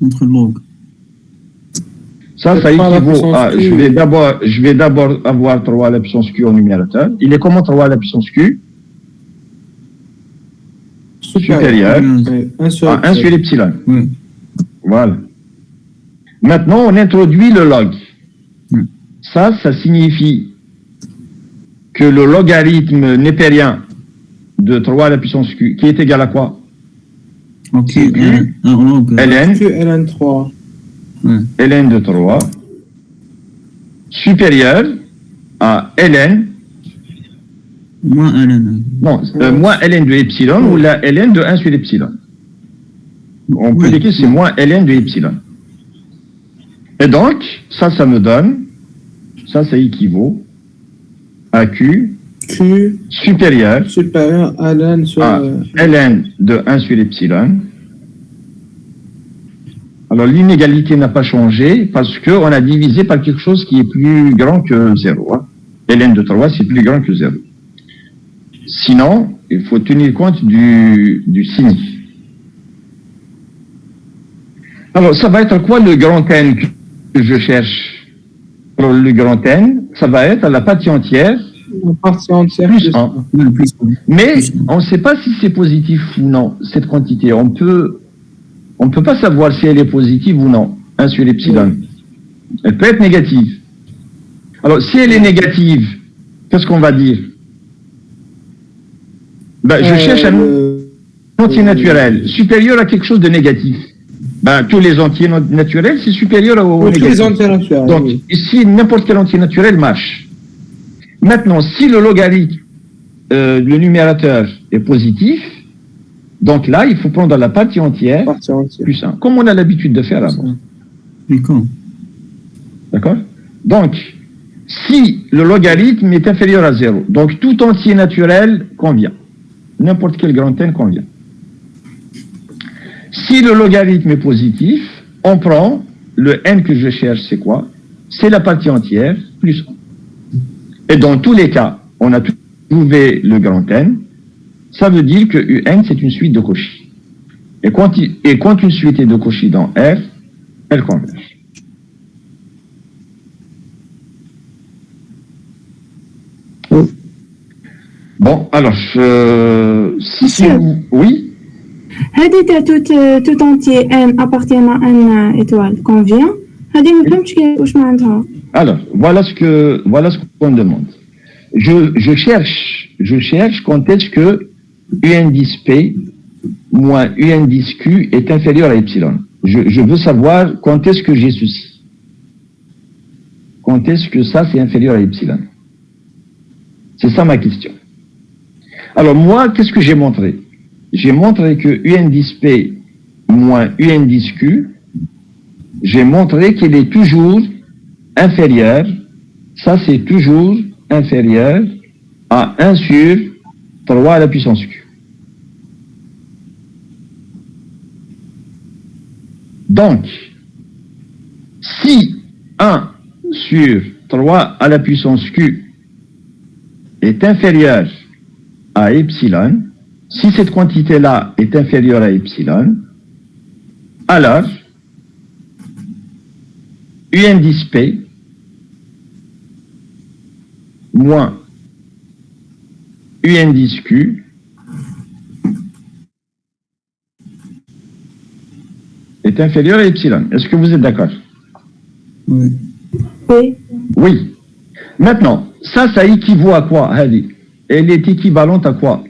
Entre log. Ça équivaut à... Je vais d'abord avoir 3 à la puissance Q au numérateur. Il est comment 3 à la puissance Q? Supérieur à 1 sur epsilon. Oui. Voilà. Maintenant, on introduit le log. Ça signifie que le logarithme népérien de 3 à la puissance Q, qui est égal à quoi? Ok, log. ln. Q, ln3. ln de 3 supérieur à ln moins ln. non, moins ln de epsilon ou la ln de 1 sur epsilon. On peut l'écrire, c'est moins ln de epsilon. Et donc, ça me donne, ça équivaut à Q supérieur à ln sur ln de 1 sur epsilon. Alors, l'inégalité n'a pas changé parce qu'on a divisé par quelque chose qui est plus grand que 0. Hein. ln de 3, c'est plus grand que 0. Sinon, il faut tenir compte du signe. Alors, ça va être quoi le grand N que je cherche? Alors, le grand N, ça va être la partie entière plus 1. Mais on ne sait pas si c'est positif ou non, cette quantité. On ne peut pas savoir si elle est positive ou non, 1 sur epsilon. Elle peut être négative. Alors, si elle est négative, qu'est-ce qu'on va dire? Ben, je cherche un entier naturel supérieur à quelque chose de négatif. Ben, tous les entiers naturels, c'est supérieur au négatif. Tous les entiers naturels. Donc, ici, n'importe quel entier naturel marche. Maintenant, si le logarithme, le numérateur est positif, donc là, il faut prendre la partie entière plus 1, comme on a l'habitude de faire avant. D'accord? Donc, si le logarithme est inférieur à 0, donc tout entier naturel convient. N'importe quel grand N convient. Si le logarithme est positif, on prend le N que je cherche, c'est quoi? c'est la partie entière plus 1. Et dans tous les cas, on a trouvé le grand N. Ça veut dire que UN, c'est une suite de Cauchy. Et quand une suite est de Cauchy dans R, elle converge. Bon, alors, si oui. هذه tout entier n appartient à n étoile convient. هذه ما فهمتش واش معناتها. Alors, voilà ce qu'on demande. Je cherche quand est-ce que UN 10 P moins UN 10 Q est inférieur à epsilon. Je veux savoir quand est-ce que j'ai ceci. Quand est-ce que ça c'est inférieur à epsilon. C'est ça ma question. Alors moi, qu'est-ce que j'ai montré? J'ai montré que UN 10 P moins UN 10 Q, j'ai montré qu'il est toujours inférieur, ça c'est toujours inférieur à 1 sur 3 à la puissance Q. Donc, si 1 sur 3 à la puissance Q est inférieur à epsilon, si cette quantité-là est inférieure à epsilon, alors UN 10 P moins UN 10 Q est inférieur à epsilon. Est-ce que vous êtes d'accord? Oui. Oui. Oui. Maintenant, ça équivaut à quoi, Hadi? Elle est équivalente à quoi?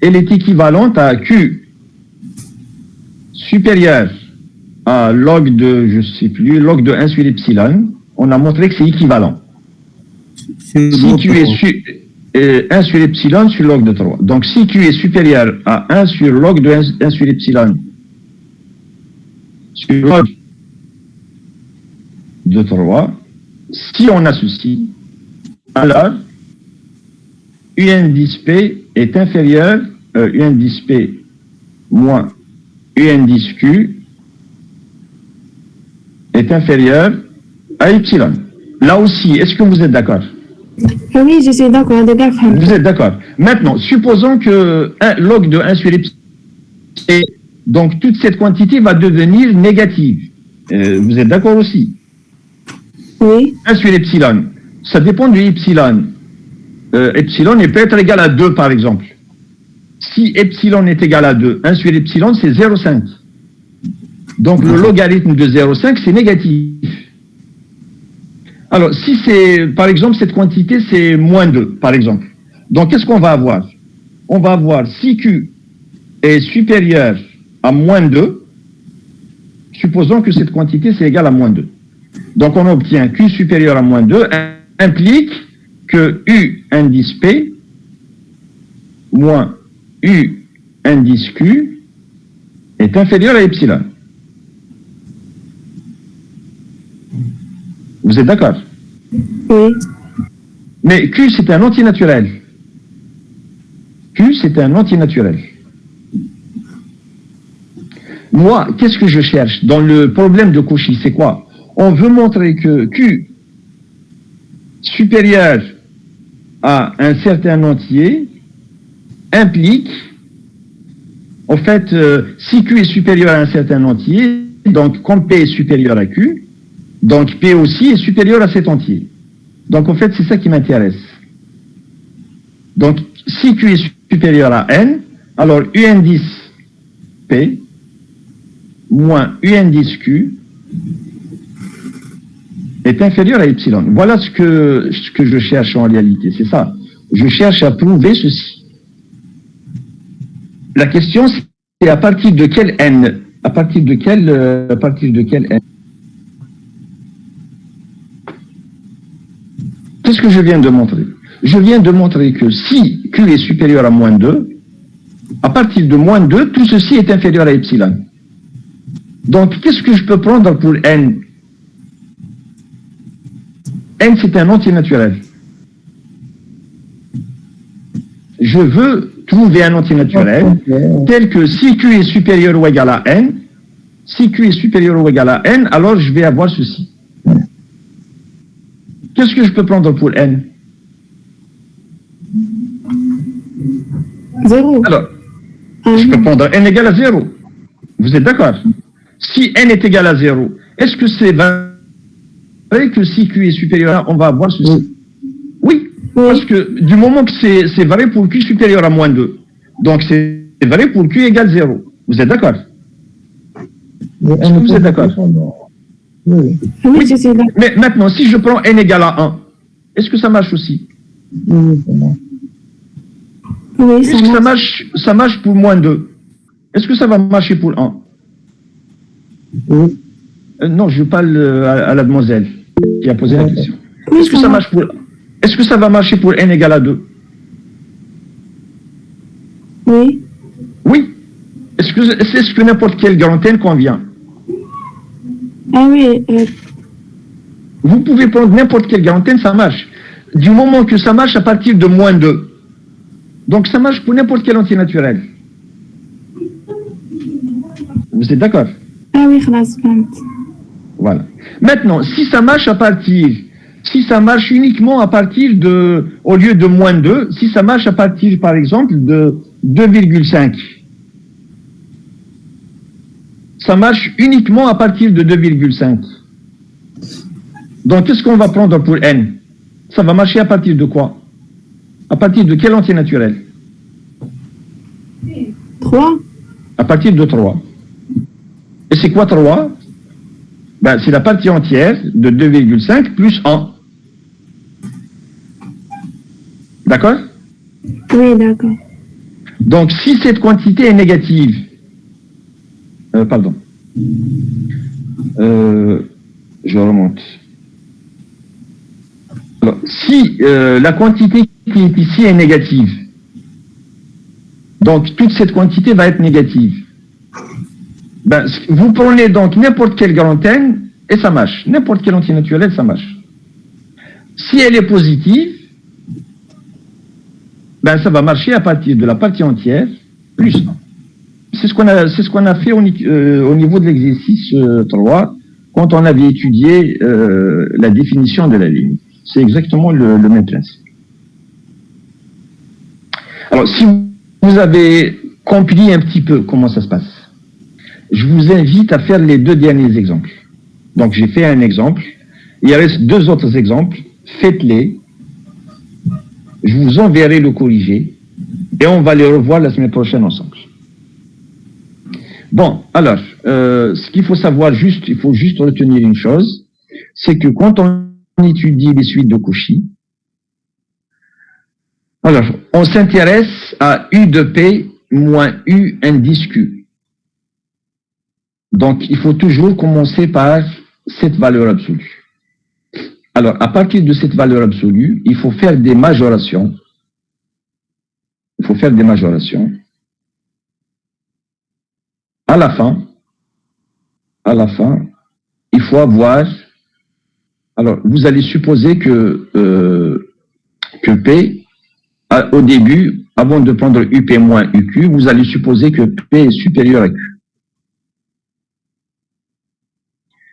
Elle est équivalente à Q supérieur à log de, je sais plus, log de 1 sur epsilon. On a montré que c'est équivalent. Si Q est 1 sur epsilon sur log de 3. Donc si Q est supérieur à 1 sur log de 1 sur epsilon sur log de 3, si on a ceci, alors UN 10P est inférieur, UN 10P moins UN 10Q est inférieur à epsilon. Là aussi, est-ce que vous êtes d'accord? Oui, je suis d'accord. Vous êtes d'accord. Maintenant, supposons que log de 1 sur epsilon, et donc toute cette quantité va devenir négative. Vous êtes d'accord aussi? Oui. 1 sur epsilon, ça dépend du epsilon. Epsilon peut être égal à 2 par exemple. Si epsilon est égal à 2, 1 sur epsilon c'est 0,5. Donc le logarithme de 0,5 c'est négatif. Alors si c'est, par exemple, cette quantité c'est moins 2 par exemple. Donc qu'est-ce qu'on va avoir? On va avoir si Q est supérieur à moins 2, supposons que cette quantité c'est égal à moins 2. Donc on obtient Q supérieur à moins 2 implique que U indice P moins U indice Q est inférieur à epsilon. Vous êtes d'accord? Oui. Mais Q c'est un antinaturel. Q c'est un antinaturel. Moi, qu'est-ce que je cherche dans le problème de Cauchy? C'est quoi? On veut montrer que Q supérieur à un certain entier implique, en fait, si Q est supérieur à un certain entier, donc comme P est supérieur à Q, donc P aussi est supérieur à cet entier. Donc en fait, c'est ça qui m'intéresse. Donc si Q est supérieur à N, alors U indice P moins U indice Q est inférieur à epsilon. Voilà ce que je cherche en réalité, c'est ça. Je cherche à prouver ceci. La question c'est à partir de quel n? À partir de quel n? Qu'est-ce que je viens de montrer? Je viens de montrer que si Q est supérieur à moins 2, à partir de moins 2, tout ceci est inférieur à epsilon. Donc, qu'est-ce que je peux prendre pour n? N, c'est un antinaturel. Je veux trouver un antinaturel tel que si Q est supérieur ou égal à n, si Q est supérieur ou égal à n, alors je vais avoir ceci. qu'est-ce que je peux prendre pour n? 0. Alors, je peux prendre n égale à 0. Vous êtes d'accord? Si n est égal à 0, est-ce que c'est vrai que si q est supérieur à 1, on va avoir ceci? Oui, parce que du moment que c'est vrai pour q supérieur à moins 2, donc c'est vrai pour q égale 0. Vous êtes d'accord? Est-ce que vous êtes d'accord? Oui, je suis d'accord. Mais maintenant, si je prends n égale à 1, est-ce que ça marche aussi? Oui, Puisque ça marche pour moins 2, est-ce que ça va marcher pour 1? Non, je parle à la demoiselle qui a posé la question. Oui, Est-ce que ça marche pour... Est-ce que ça va marcher pour n égale à 2? Oui. Oui. Est-ce que n'importe quel grand n convient? Ah oui. Vous pouvez prendre n'importe quel grand n, ça marche. Du moment que ça marche à partir de moins 2. Donc ça marche pour n'importe quel entier naturel. Vous êtes d'accord? Ah oui, خلاص فهمت. Voilà. Maintenant, si ça marche uniquement à partir de, au lieu de moins 2, si ça marche à partir, par exemple, de 2,5. Ça marche uniquement à partir de 2,5. Donc, qu'est-ce qu'on va prendre pour n? Ça va marcher à partir de quoi? À partir de quel entier naturel? 3. À partir de 3. Et c'est quoi 3? Ben, c'est la partie entière de 2,5 plus 1. D'accord? Oui, d'accord. Donc, si cette quantité est négative, pardon, je remonte. Alors, si la quantité qui est ici est négative, donc toute cette quantité va être négative. Ben, vous prenez donc n'importe quel grand n et ça marche. N'importe quel entier naturel, ça marche. Si elle est positive, ben, ça va marcher à partir de la partie entière plus 1. C'est ce qu'on a fait au niveau de l'exercice 3 quand on avait étudié la définition de la limite. C'est exactement le même principe. Alors, si vous avez compris un petit peu comment ça se passe, je vous invite à faire les deux derniers exemples. Donc, j'ai fait un exemple. Il reste deux autres exemples. Faites-les. Je vous enverrai le corrigé. Et on va les revoir la semaine prochaine ensemble. Bon, alors, ce qu'il faut savoir il faut juste retenir une chose, c'est que quand on étudie les suites de Cauchy, alors, on s'intéresse à U de P moins U indice Q. Donc, il faut toujours commencer par cette valeur absolue. Alors, à partir de cette valeur absolue, il faut faire des majorations. Il faut faire des majorations. À la fin, il faut avoir... Alors, vous allez supposer que P, au début, avant de prendre UP moins UQ, vous allez supposer que P est supérieur à Q.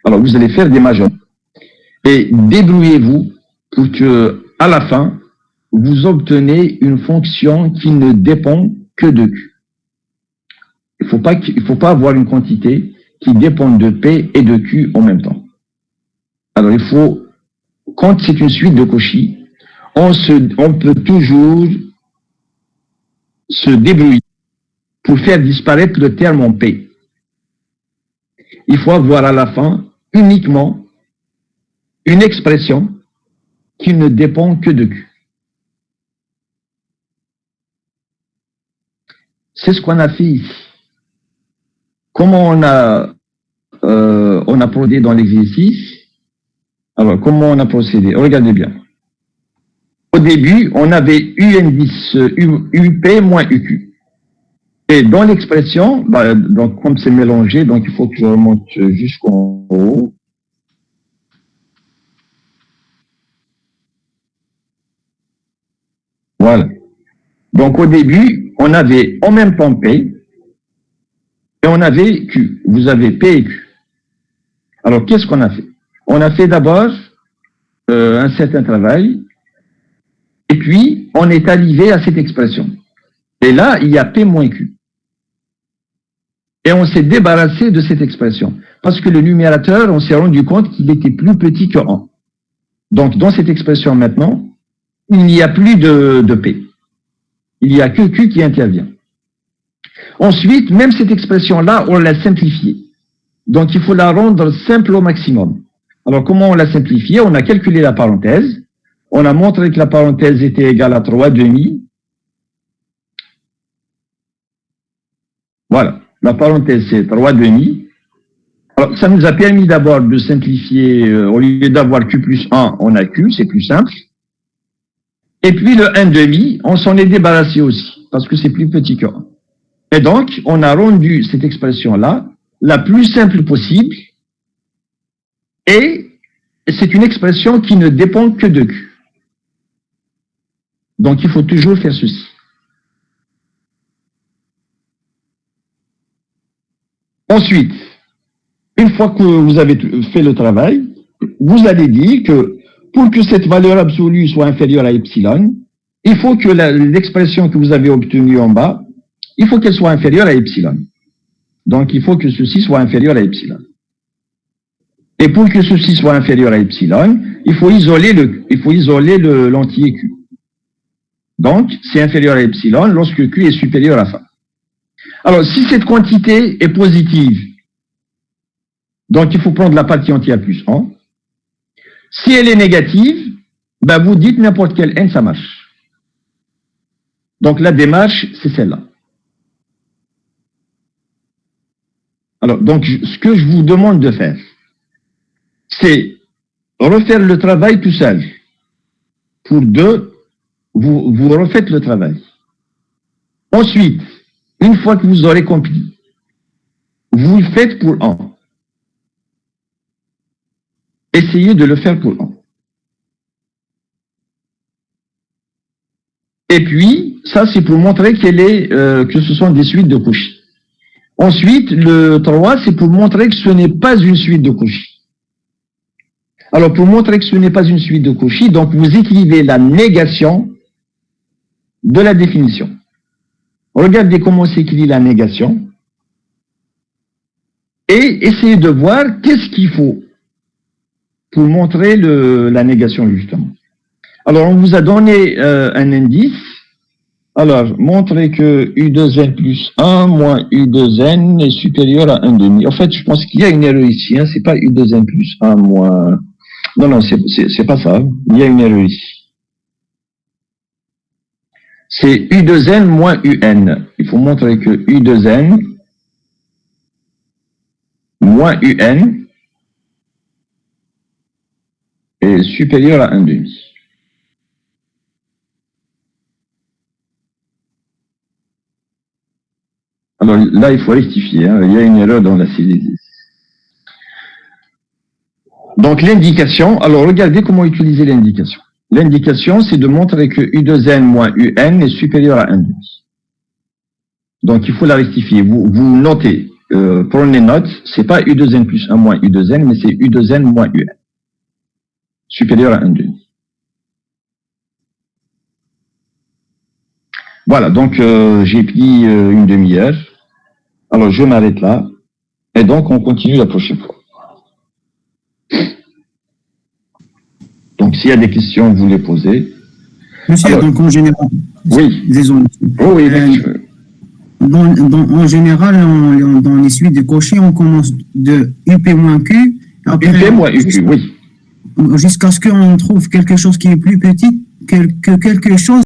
Alors, vous allez faire des majorations. Et débrouillez-vous pour que, à la fin, vous obtenez une fonction qui ne dépend que de Q. Il ne faut pas avoir une quantité qui dépend de P et de Q en même temps. Alors, il faut, quand c'est une suite de Cauchy, on peut toujours se débrouiller pour faire disparaître le terme en P. Il faut avoir à la fin uniquement une expression qui ne dépend que de Q. C'est ce qu'on a fait ici. Comment on a procédé dans l'exercice? Alors, comment on a procédé? Regardez bien. Au début, on avait U indice UP moins UQ. Et dans l'expression, donc comme c'est mélangé, donc il faut que je remonte jusqu'en haut. Voilà. Donc au début, on avait en même temps P et on avait Q. Vous avez P et Q. Alors qu'est-ce qu'on a fait? On a fait d'abord un certain travail, et puis on est arrivé à cette expression. Et là, il y a P moins Q. Et on s'est débarrassé de cette expression. Parce que le numérateur, on s'est rendu compte qu'il était plus petit que 1. Donc, dans cette expression maintenant, il n'y a plus de P. Il n'y a que Q qui intervient. Ensuite, même cette expression-là, on l'a simplifiée. Donc, il faut la rendre simple au maximum. Alors, comment on l'a simplifiée? On a calculé la parenthèse. On a montré que la parenthèse était égale à 3 demi. Voilà. La parenthèse, c'est 3 demi. Alors, ça nous a permis d'abord de simplifier, au lieu d'avoir Q plus 1, on a Q, c'est plus simple. Et puis le 1 demi, on s'en est débarrassé aussi, parce que c'est plus petit que 1. Et donc, on a rendu cette expression-là la plus simple possible, et c'est une expression qui ne dépend que de Q. Donc, il faut toujours faire ceci. Ensuite, une fois que vous avez fait le travail, vous allez dire que pour que cette valeur absolue soit inférieure à epsilon, il faut que l'expression que vous avez obtenue en bas, il faut qu'elle soit inférieure à epsilon. Donc, il faut que ceci soit inférieur à epsilon. Et pour que ceci soit inférieur à epsilon, il faut isoler l'entier Q. Donc, c'est inférieur à epsilon lorsque Q est supérieur à ça. Alors, si cette quantité est positive, donc il faut prendre la partie entière plus 1. Si elle est négative, ben vous dites n'importe quel n, ça marche. Donc la démarche, c'est celle-là. Alors, donc, ce que je vous demande de faire, c'est refaire le travail tout seul. Pour 2, vous refaites le travail. Ensuite, une fois que vous aurez compris, vous le faites pour 1. Essayez de le faire pour 1. Et puis, ça c'est pour montrer que ce sont des suites de Cauchy. Ensuite, le 3, c'est pour montrer que ce n'est pas une suite de Cauchy. Alors, pour montrer que ce n'est pas une suite de Cauchy, donc vous écrivez la négation de la définition. Regardez comment s'écrit la négation et essayez de voir qu'est-ce qu'il faut pour montrer la négation, justement. Alors, on vous a donné un indice. Alors, montrez que U2N plus 1 moins U2N est supérieur à 1 demi. En fait, je pense qu'il y a une erreur ici. Hein. C'est pas U2N plus 1 moins... Non, c'est pas ça. Il y a une erreur ici. C'est U2N moins UN. Il faut montrer que U2N moins UN est supérieur à 1 demi. Alors là, il faut rectifier. Hein. Il y a une erreur dans la série. Donc l'indication, alors regardez comment utiliser l'indication. L'indication, c'est de montrer que U2N moins UN est supérieur à 1 demi. Donc il faut la rectifier. Vous notez, prenez note, c'est pas U2N plus 1 moins U2N, mais c'est U2N moins UN. Supérieur à 1 demi. Voilà, donc j'ai pris une demi-heure. Alors je m'arrête là. Et donc on continue la prochaine fois. Donc s'il y a des questions, vous les posez. Monsieur, alors, donc en général... Oui. Désolé. Oh, oui, en général, dans les suites de Cauchy, on commence de UP-Q. UP-UQ, oui. Jusqu'à ce qu'on trouve quelque chose qui est plus petit que quelque chose